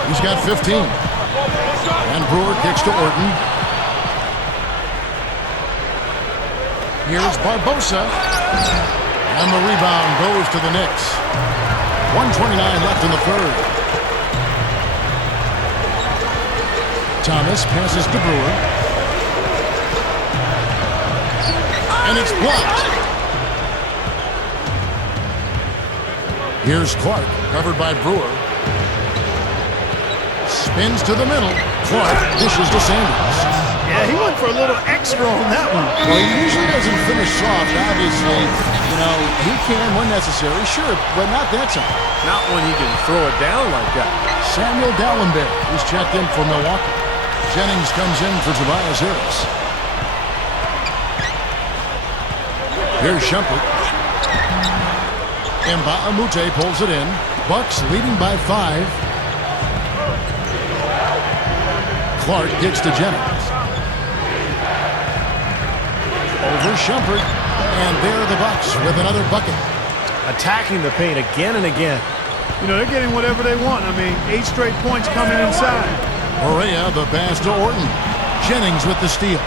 he's got 15. And Brewer kicks to Orton. Here's Barbosa. And the rebound goes to the Knicks. 1:29 left in the third. Thomas passes to Brewer. And it's blocked. Here's Clark, covered by Brewer. Spins to the middle. Clark dishes to Sanders. Yeah, he went for a little extra on that one. Well, he usually doesn't finish soft, obviously. You know, he can when necessary, sure, but not that time. Not when he can throw it down like that. Samuel Dallenberg, who's checked in for Milwaukee. Jennings comes in for Tobias Harris. Here's Shumpert. Mbamute pulls it in. Bucks leading by 5. Clark gets to Jennings. Over Shumpert. And there are the Bucks with another bucket. Attacking the paint again and again. You know, they're getting whatever they want. I mean, 8 straight points coming inside. Correa, the pass to Orton. Jennings with the steal.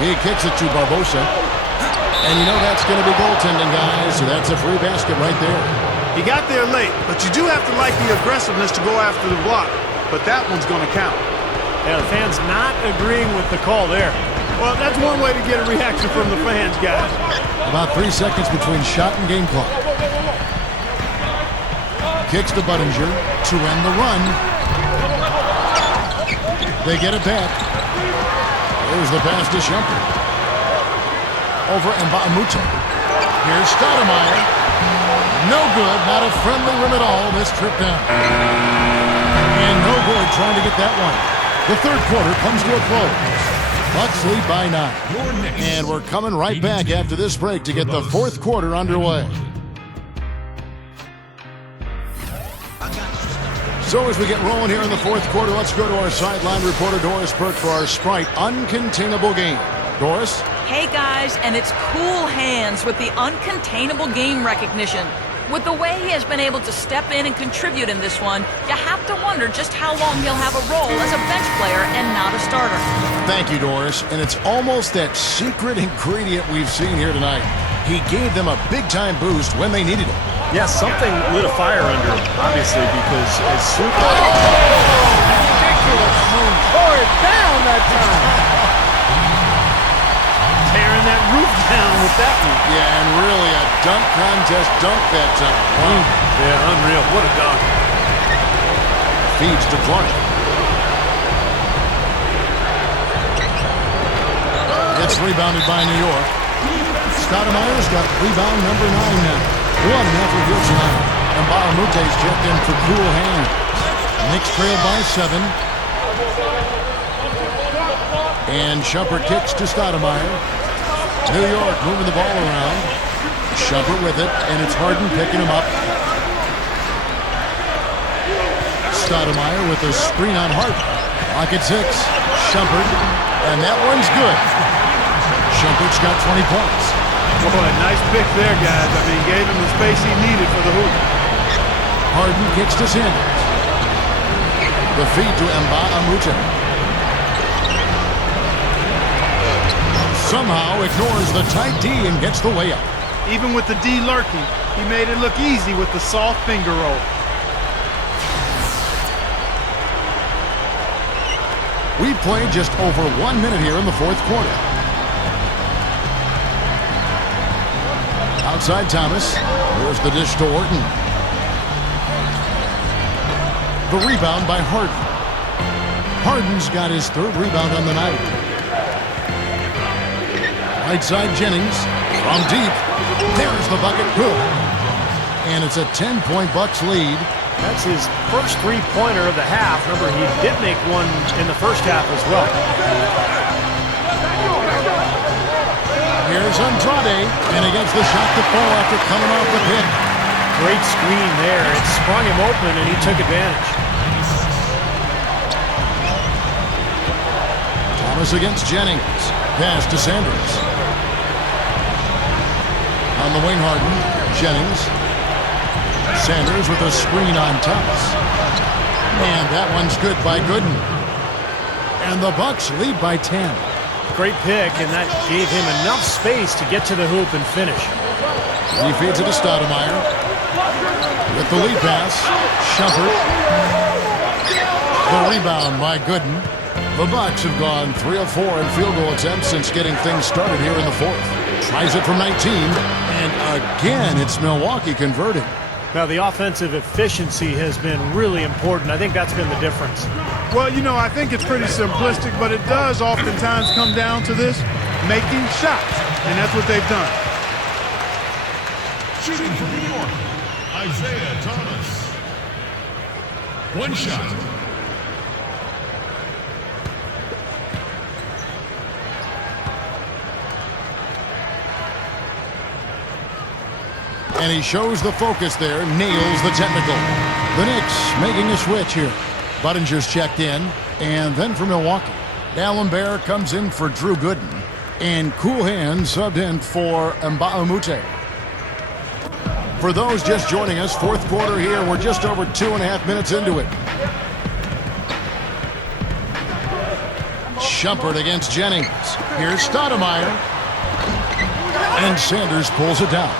He kicks it to Barbosa. And you know that's going to be goaltending, guys, so that's a free basket right there. He got there late, but you do have to like the aggressiveness to go after the block. But that one's going to count. Yeah, the fans not agreeing with the call there. Well, that's one way to get a reaction from the fans, guys. About 3 seconds between shot and game clock. Kicks to Budinger to end the run. They get it back. There's the pass to Shumpert. Over Mbamute. Here's Stoudemire. No good, not a friendly rim at all this trip down. And no good trying to get that one. The third quarter comes to a close. Bucks lead by 9. And we're coming right back after this break to get the fourth quarter underway. So as we get rolling here in the fourth quarter, let's go to our sideline reporter Doris Burke for our Sprite Uncontainable Game. Doris? Hey guys, and it's cool hands with the uncontainable game recognition. With the way he has been able to step in and contribute in this one, you have to wonder just how long he'll have a role as a bench player and not a starter. Thank you, Doris. And it's almost that secret ingredient we've seen here tonight. He gave them a big-time boost when they needed it. Yeah, something lit a fire under him, obviously, because as soon as... Ridiculous move. Tore it down that time. Tearing that roof down with that one. Yeah, and really a dunk contest dunk that time. Wow. Yeah, unreal. What a dunk. Feeds to Clark. It's rebounded by New York. Stoudemire's got rebound number 9 now. 1 after here tonight. And Bahamute's checked in for cool hands. Knicks trail by 7. And Shumpert kicks to Stoudemire. New York moving the ball around. Shumpert with it, and it's Harden picking him up. Stoudemire with a screen on Harden. Lock at 6. Shumpert, and that one's good. Shumpert's got 20 points. Boy, nice pick there, guys. I mean, gave him the space he needed for the hoop. Harden kicks to Sanders. The feed to Mbah-a-Moute. Somehow ignores the tight D and gets the layup. Even with the D lurking, he made it look easy with the soft finger roll. We played just over 1 minute here in the 4th quarter. Outside Thomas. Here's the dish to Orton. The rebound by Harden. Harden's got his 3rd rebound on the night. Right side Jennings. From deep. There's the bucket. Good. And it's a 10-point Bucks lead. That's his first three-pointer of the half. Remember, he did make one in the first half as well. Here's Andrade, and he gets the shot to fall after coming off the pick. Great screen there. It sprung him open, and he took advantage. Thomas against Jennings. Pass to Sanders. On the wing, Harden. Jennings. Sanders with a screen on Thomas. And that one's good by Gooden. And the Bucks lead by 10. Great pick, and that gave him enough space to get to the hoop and finish. He feeds it to Stoudemire. With the lead pass, Shumpert. The rebound by Gooden. The Bucks have gone 3 of 4 in field goal attempts since getting things started here in the 4th. Tries it from 19, and again it's Milwaukee converting. Now, the offensive efficiency has been really important. I think that's been the difference. Well, you know, I think it's pretty simplistic, but it does oftentimes come down to this, making shots, and that's what they've done. Shooting from New York, Isaiah Thomas. 1 shot. And he shows the focus there, nails the technical. The Knicks making a switch here. Buttinger's checked in, and then for Milwaukee, D'Alembert comes in for Drew Gooden, and Cool Hands subbed in for Mbah-a-Moute. For those just joining us, 4th quarter here, we're just over 2.5 minutes into it. Shumpert against Jennings. Here's Stoudemire. And Sanders pulls it down.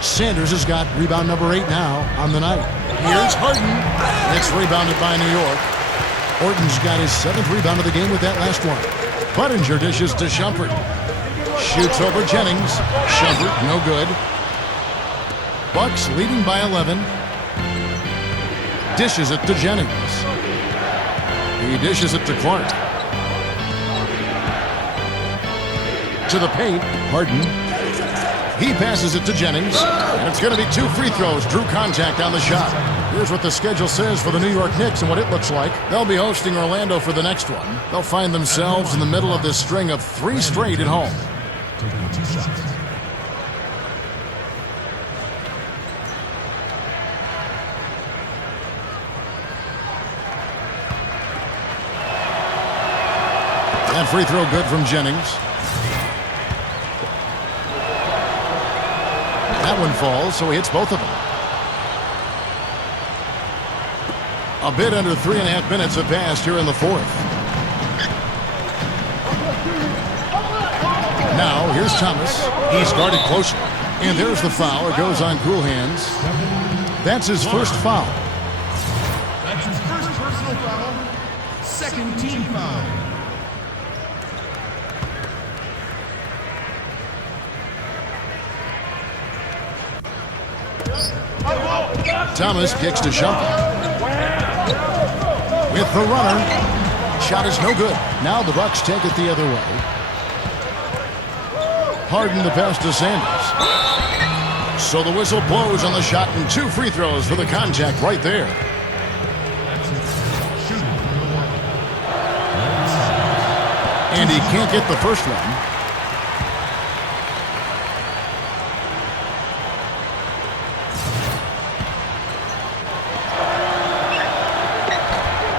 Sanders has got rebound number 8 now on the night. Here's Harden. It's rebounded by New York. Orton's got his 7th rebound of the game with that last one. Buttinger dishes to Shumpert. Shoots over Jennings. Shumpert, no good. Bucks leading by 11. Dishes it to Jennings. He dishes it to Clark. To the paint, Harden. He passes it to Jennings, and it's going to be 2 free throws. Drew contact on the shot. Here's what the schedule says for the New York Knicks and what it looks like. They'll be hosting Orlando for the next one. They'll find themselves in the middle of this string of 3 straight at home. Taking 2 shots. That free throw good from Jennings. That one falls, so he hits both of them. A bit under 3.5 minutes have passed here in the 4th. Now, here's Thomas. He's guarded closely. And there's the foul. It goes on cool hands. That's his first foul. That's his first personal foul. Second team foul. Thomas kicks to Shumpert. With the runner. Shot is no good. Now the Bucks take it the other way. Harden the pass to Sanders. So the whistle blows on the shot and 2 free throws for the contact right there. And he can't get the first one.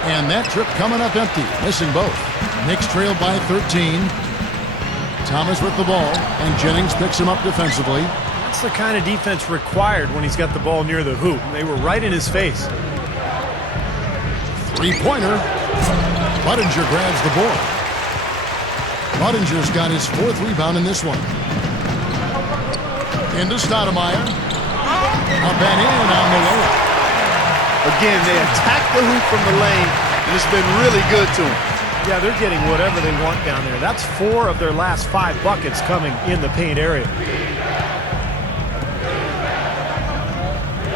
And that trip coming up empty, missing both. Knicks trail by 13. Thomas with the ball, and Jennings picks him up defensively. That's the kind of defense required when he's got the ball near the hoop. They were right in his face. Three-pointer. Budinger grabs the board. Budinger's got his 4th rebound in this one. Into Stoudemire. Up and in on the layup. Again, they attack the hoop from the lane, and it's been really good to them. Yeah, they're getting whatever they want down there. That's 4 of their last 5 buckets coming in the paint area.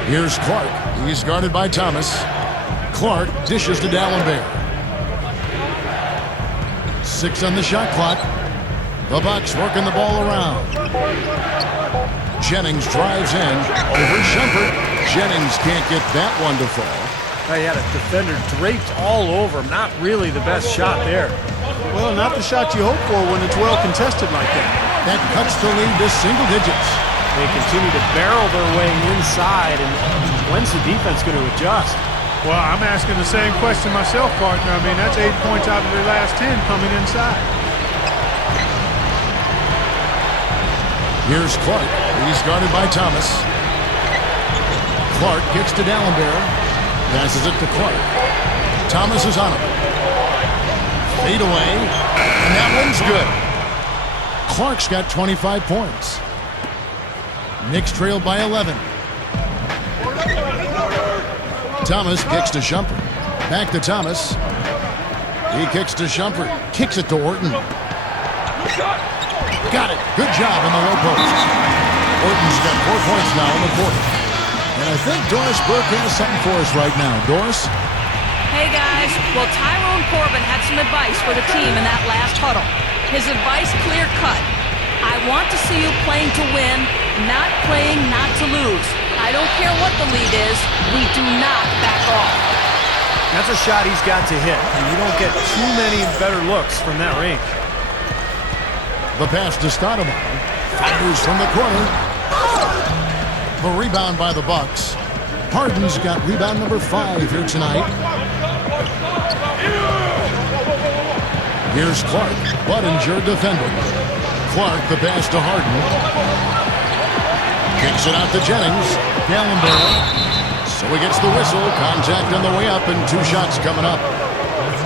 Here's Clark. He's guarded by Thomas. Clark dishes to D'Alembert. 6 on the shot clock. The Bucks working the ball around. Jennings drives in over Shumpert. Jennings can't get that one to fall. He had a defender draped all over him. Not really the best shot there. Well, not the shot you hope for when it's well contested like that. That cuts the lead to single digits. They continue to barrel their way inside, and when's the defense going to adjust? Well, I'm asking the same question myself, partner. I mean, that's 8 points out of their last 10 coming inside. Here's Clark. He's guarded by Thomas. Clark gets to D'Alembert. Passes it to Clark. Thomas is on him. Fade away. And that one's good. Clark's got 25 points. Knicks trail by 11. Thomas kicks to Shumpert. Back to Thomas. He kicks to Shumpert. Kicks it to Orton. Got it. Good job in the low post. Orton's got 4 points now in the quarter. And I think Doris Burke has something for us right now. Doris? Hey, guys. Well, Tyrone Corbin had some advice for the team in that last huddle. His advice clear-cut. I want to see you playing to win, not playing not to lose. I don't care what the lead is. We do not back off. That's a shot he's got to hit. And you don't get too many better looks from that range. The pass to Stoudemire. Fires from the corner. The rebound by the Bucks. Harden's got rebound number 5 here tonight. Here's Clark. Budinger defending. Clark the pass to Harden. Kicks it out to Jennings. D'Alembert. So he gets the whistle. Contact on the way up and 2 shots coming up.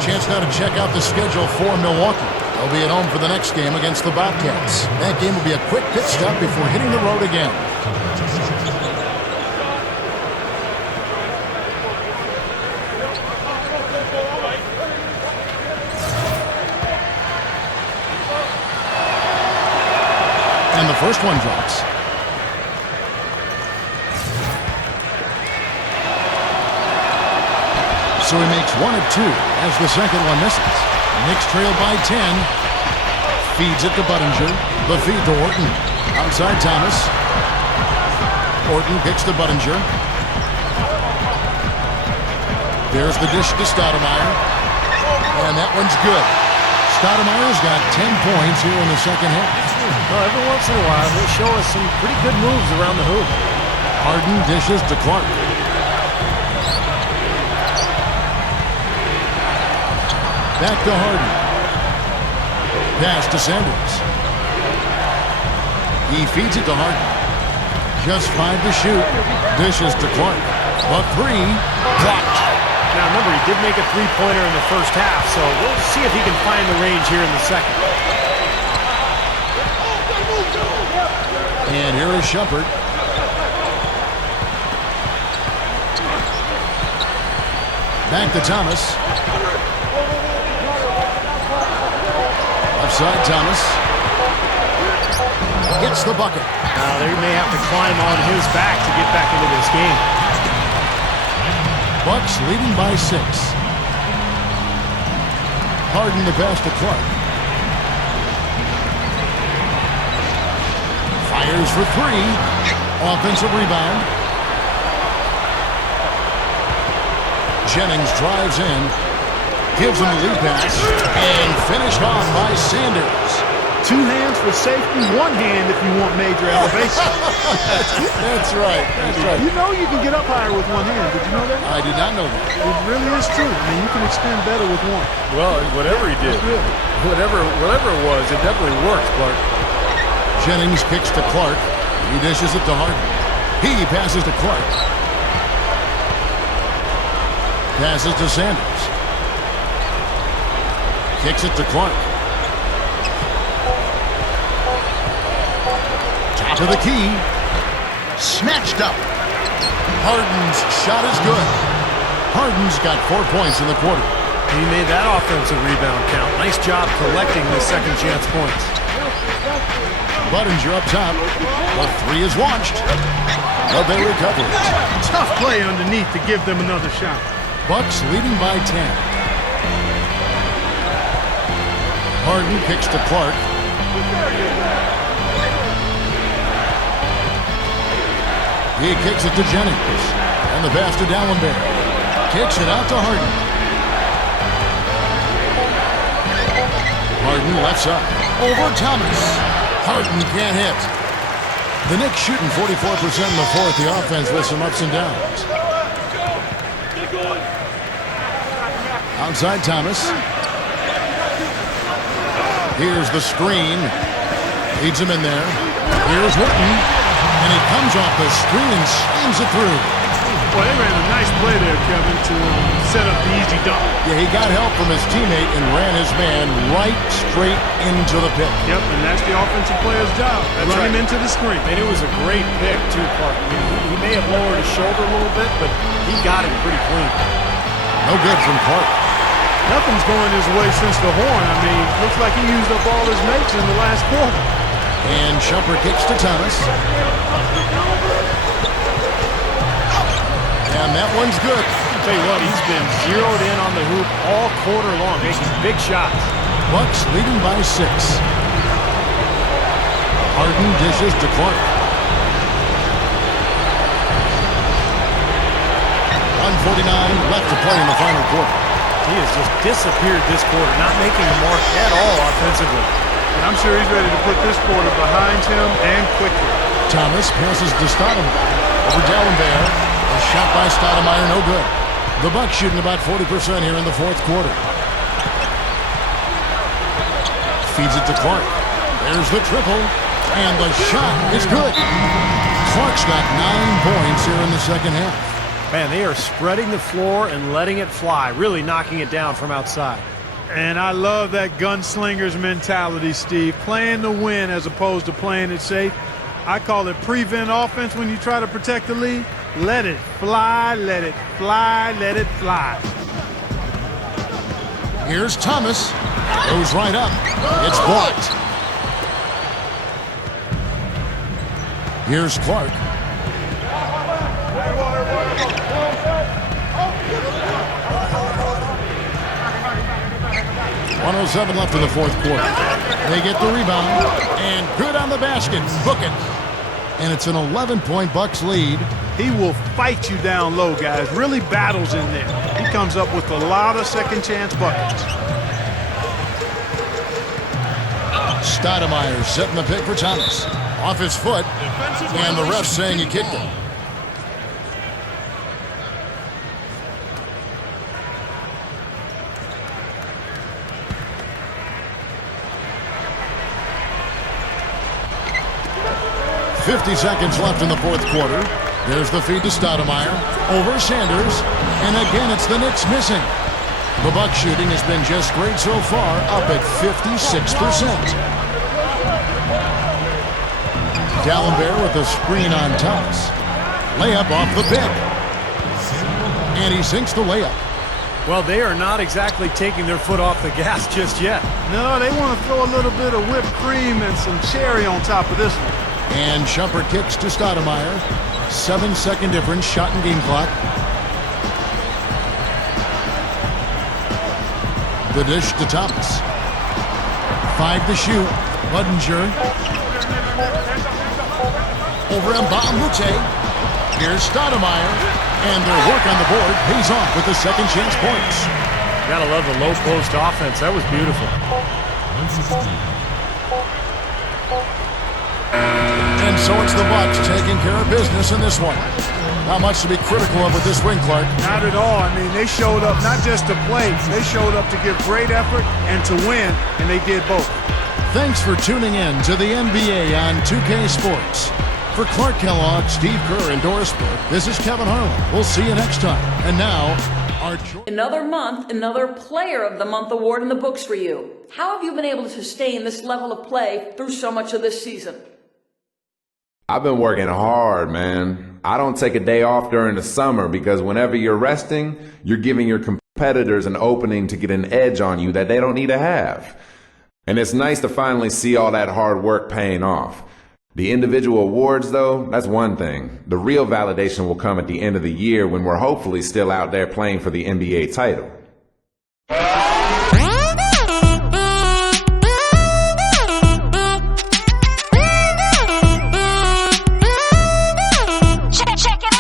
Chance now to check out the schedule for Milwaukee. They'll be at home for the next game against the Bobcats. That game will be a quick pit stop before hitting the road again. And the first one drops. So he makes 1 of 2 as the second one misses. Knicks trail by 10. Feeds it to Budinger. The feed to Orton. Outside Thomas. Orton kicks to Budinger. There's the dish to Stoudemire. And that one's good. Stoudemire's got 10 points here in the second half. Well, every once in a while, they show us some pretty good moves around the hoop. Harden dishes to Clark. Back to Harden. Pass to Sanders. He feeds it to Harden. Just 5 to shoot. Dishes to Clark. The 3 blocked. Now, remember, he did make a 3-pointer in the first half, so we'll see if he can find the range here in the second. And here is Shumpert. Back to Thomas. Offside Thomas. Gets the bucket. Now they may have to climb on his back to get back into this game. Bucks leading by 6. Harden the pass to Clark. Fires for 3. Offensive rebound. Jennings drives in. Gives him the lead pass. And finished off by Sanders. 2 hands for safety, 1 hand if you want major elevation. That's right. That's right. You know you can get up higher with 1 hand. Did you know that? I did not know that. It really is true. I mean, you can extend better with 1. Well, whatever he did, whatever it was, it definitely worked, Clark. Jennings kicks to Clark. He dishes it to Harden. He passes to Clark. Passes to Sanders. Kicks it to Clark. Top of the key. Snatched up. Harden's shot is good. Harden's got 4 points in the quarter. He made that offensive rebound count. Nice job collecting the second chance points. Budinger up top. The 3 is launched. But they recover it. Tough play underneath to give them another shot. Bucks leading by 10. Harden kicks to Clark. He kicks it to Jennings. And the pass to Dallenberg. Kicks it out to Harden. Harden left side. Over Thomas. Harden can't hit. The Knicks shooting 44% in the fourth. The offense with some ups and downs. Outside Thomas. Here's the screen. Leads him in there. Here's Horton. And he comes off the screen and slams it through. Boy, they ran a nice play there, Kevin, to set up the easy dunk. Yeah, he got help from his teammate and ran his man right straight into the pick. Yep, and that's the offensive player's job. Run him into the screen. And it was a great pick, too, Clark. I mean, he may have lowered his shoulder a little bit, but he got it pretty clean. No good from Clark. Nothing's going his way since the horn. I mean, looks like he used up all his mates in the last quarter. And Shumpert kicks to Thomas. And that one's good. I'll tell you what, he's been zeroed in on the hoop all quarter long, making big shots. Bucks leading by 6. Harden dishes to Clark. 1:49 left to play in the final quarter. He has just disappeared this quarter, not making a mark at all offensively. And I'm sure he's ready to put this quarter behind him and quickly. Thomas passes to Stoudemire. Over Dallenberg. A shot by Stoudemire, no good. The Bucks shooting about 40% here in the fourth quarter. Feeds it to Clark. There's the triple. And the shot is good. Clark's got 9 points here in the second half. Man, they are spreading the floor and letting it fly, really knocking it down from outside. And I love that gunslinger's mentality, Steve. Playing to win as opposed to playing it safe. I call it prevent offense when you try to protect the lead. Let it fly, let it fly, let it fly. Here's Thomas. Goes right up. It's blocked. Here's Clark. .107 left in the fourth quarter. They get the rebound. And good on the basket. Book it. And it's an 11-point Bucks lead. He will fight you down low, guys. Really battles in there. He comes up with a lot of second chance buckets. Stoudemire setting the pick for Thomas. Off his foot. And the ref saying he kicked him. .50 seconds left in the fourth quarter. There's the feed to Stoudemire. Over Sanders. And again, it's the Knicks missing. The Bucks shooting has been just great so far, up at 56%. D'Alembert with a screen on Tubbs. Layup off the pick. And he sinks the layup. Well, they are not exactly taking their foot off the gas just yet. No, they want to throw a little bit of whipped cream and some cherry on top of this one. And Shumpert kicks to Stoudemire. 7-second difference, shot and game clock. The dish to Thomas. 5 to shoot. Budinger. Over on Baamute. Here's Stoudemire. And their work on the board pays off with the second chance points. Gotta love the low post offense. That was beautiful. And so it's the Bucks taking care of business in this one. Not much to be critical of with this win, Clark. Not at all. I mean, they showed up not just to play. They showed up to give great effort and to win, and they did both. Thanks for tuning in to the NBA on 2K Sports. For Clark Kellogg, Steve Kerr, and Doris Burke, this is Kevin Harlan. We'll see you next time. And now, another month, another Player of the Month award in the books for you. How have you been able to sustain this level of play through so much of this season? I've been working hard, man. I don't take a day off during the summer because whenever you're resting, you're giving your competitors an opening to get an edge on you that they don't need to have. And it's nice to finally see all that hard work paying off. The individual awards, though, that's one thing. The real validation will come at the end of the year when we're hopefully still out there playing for the NBA title.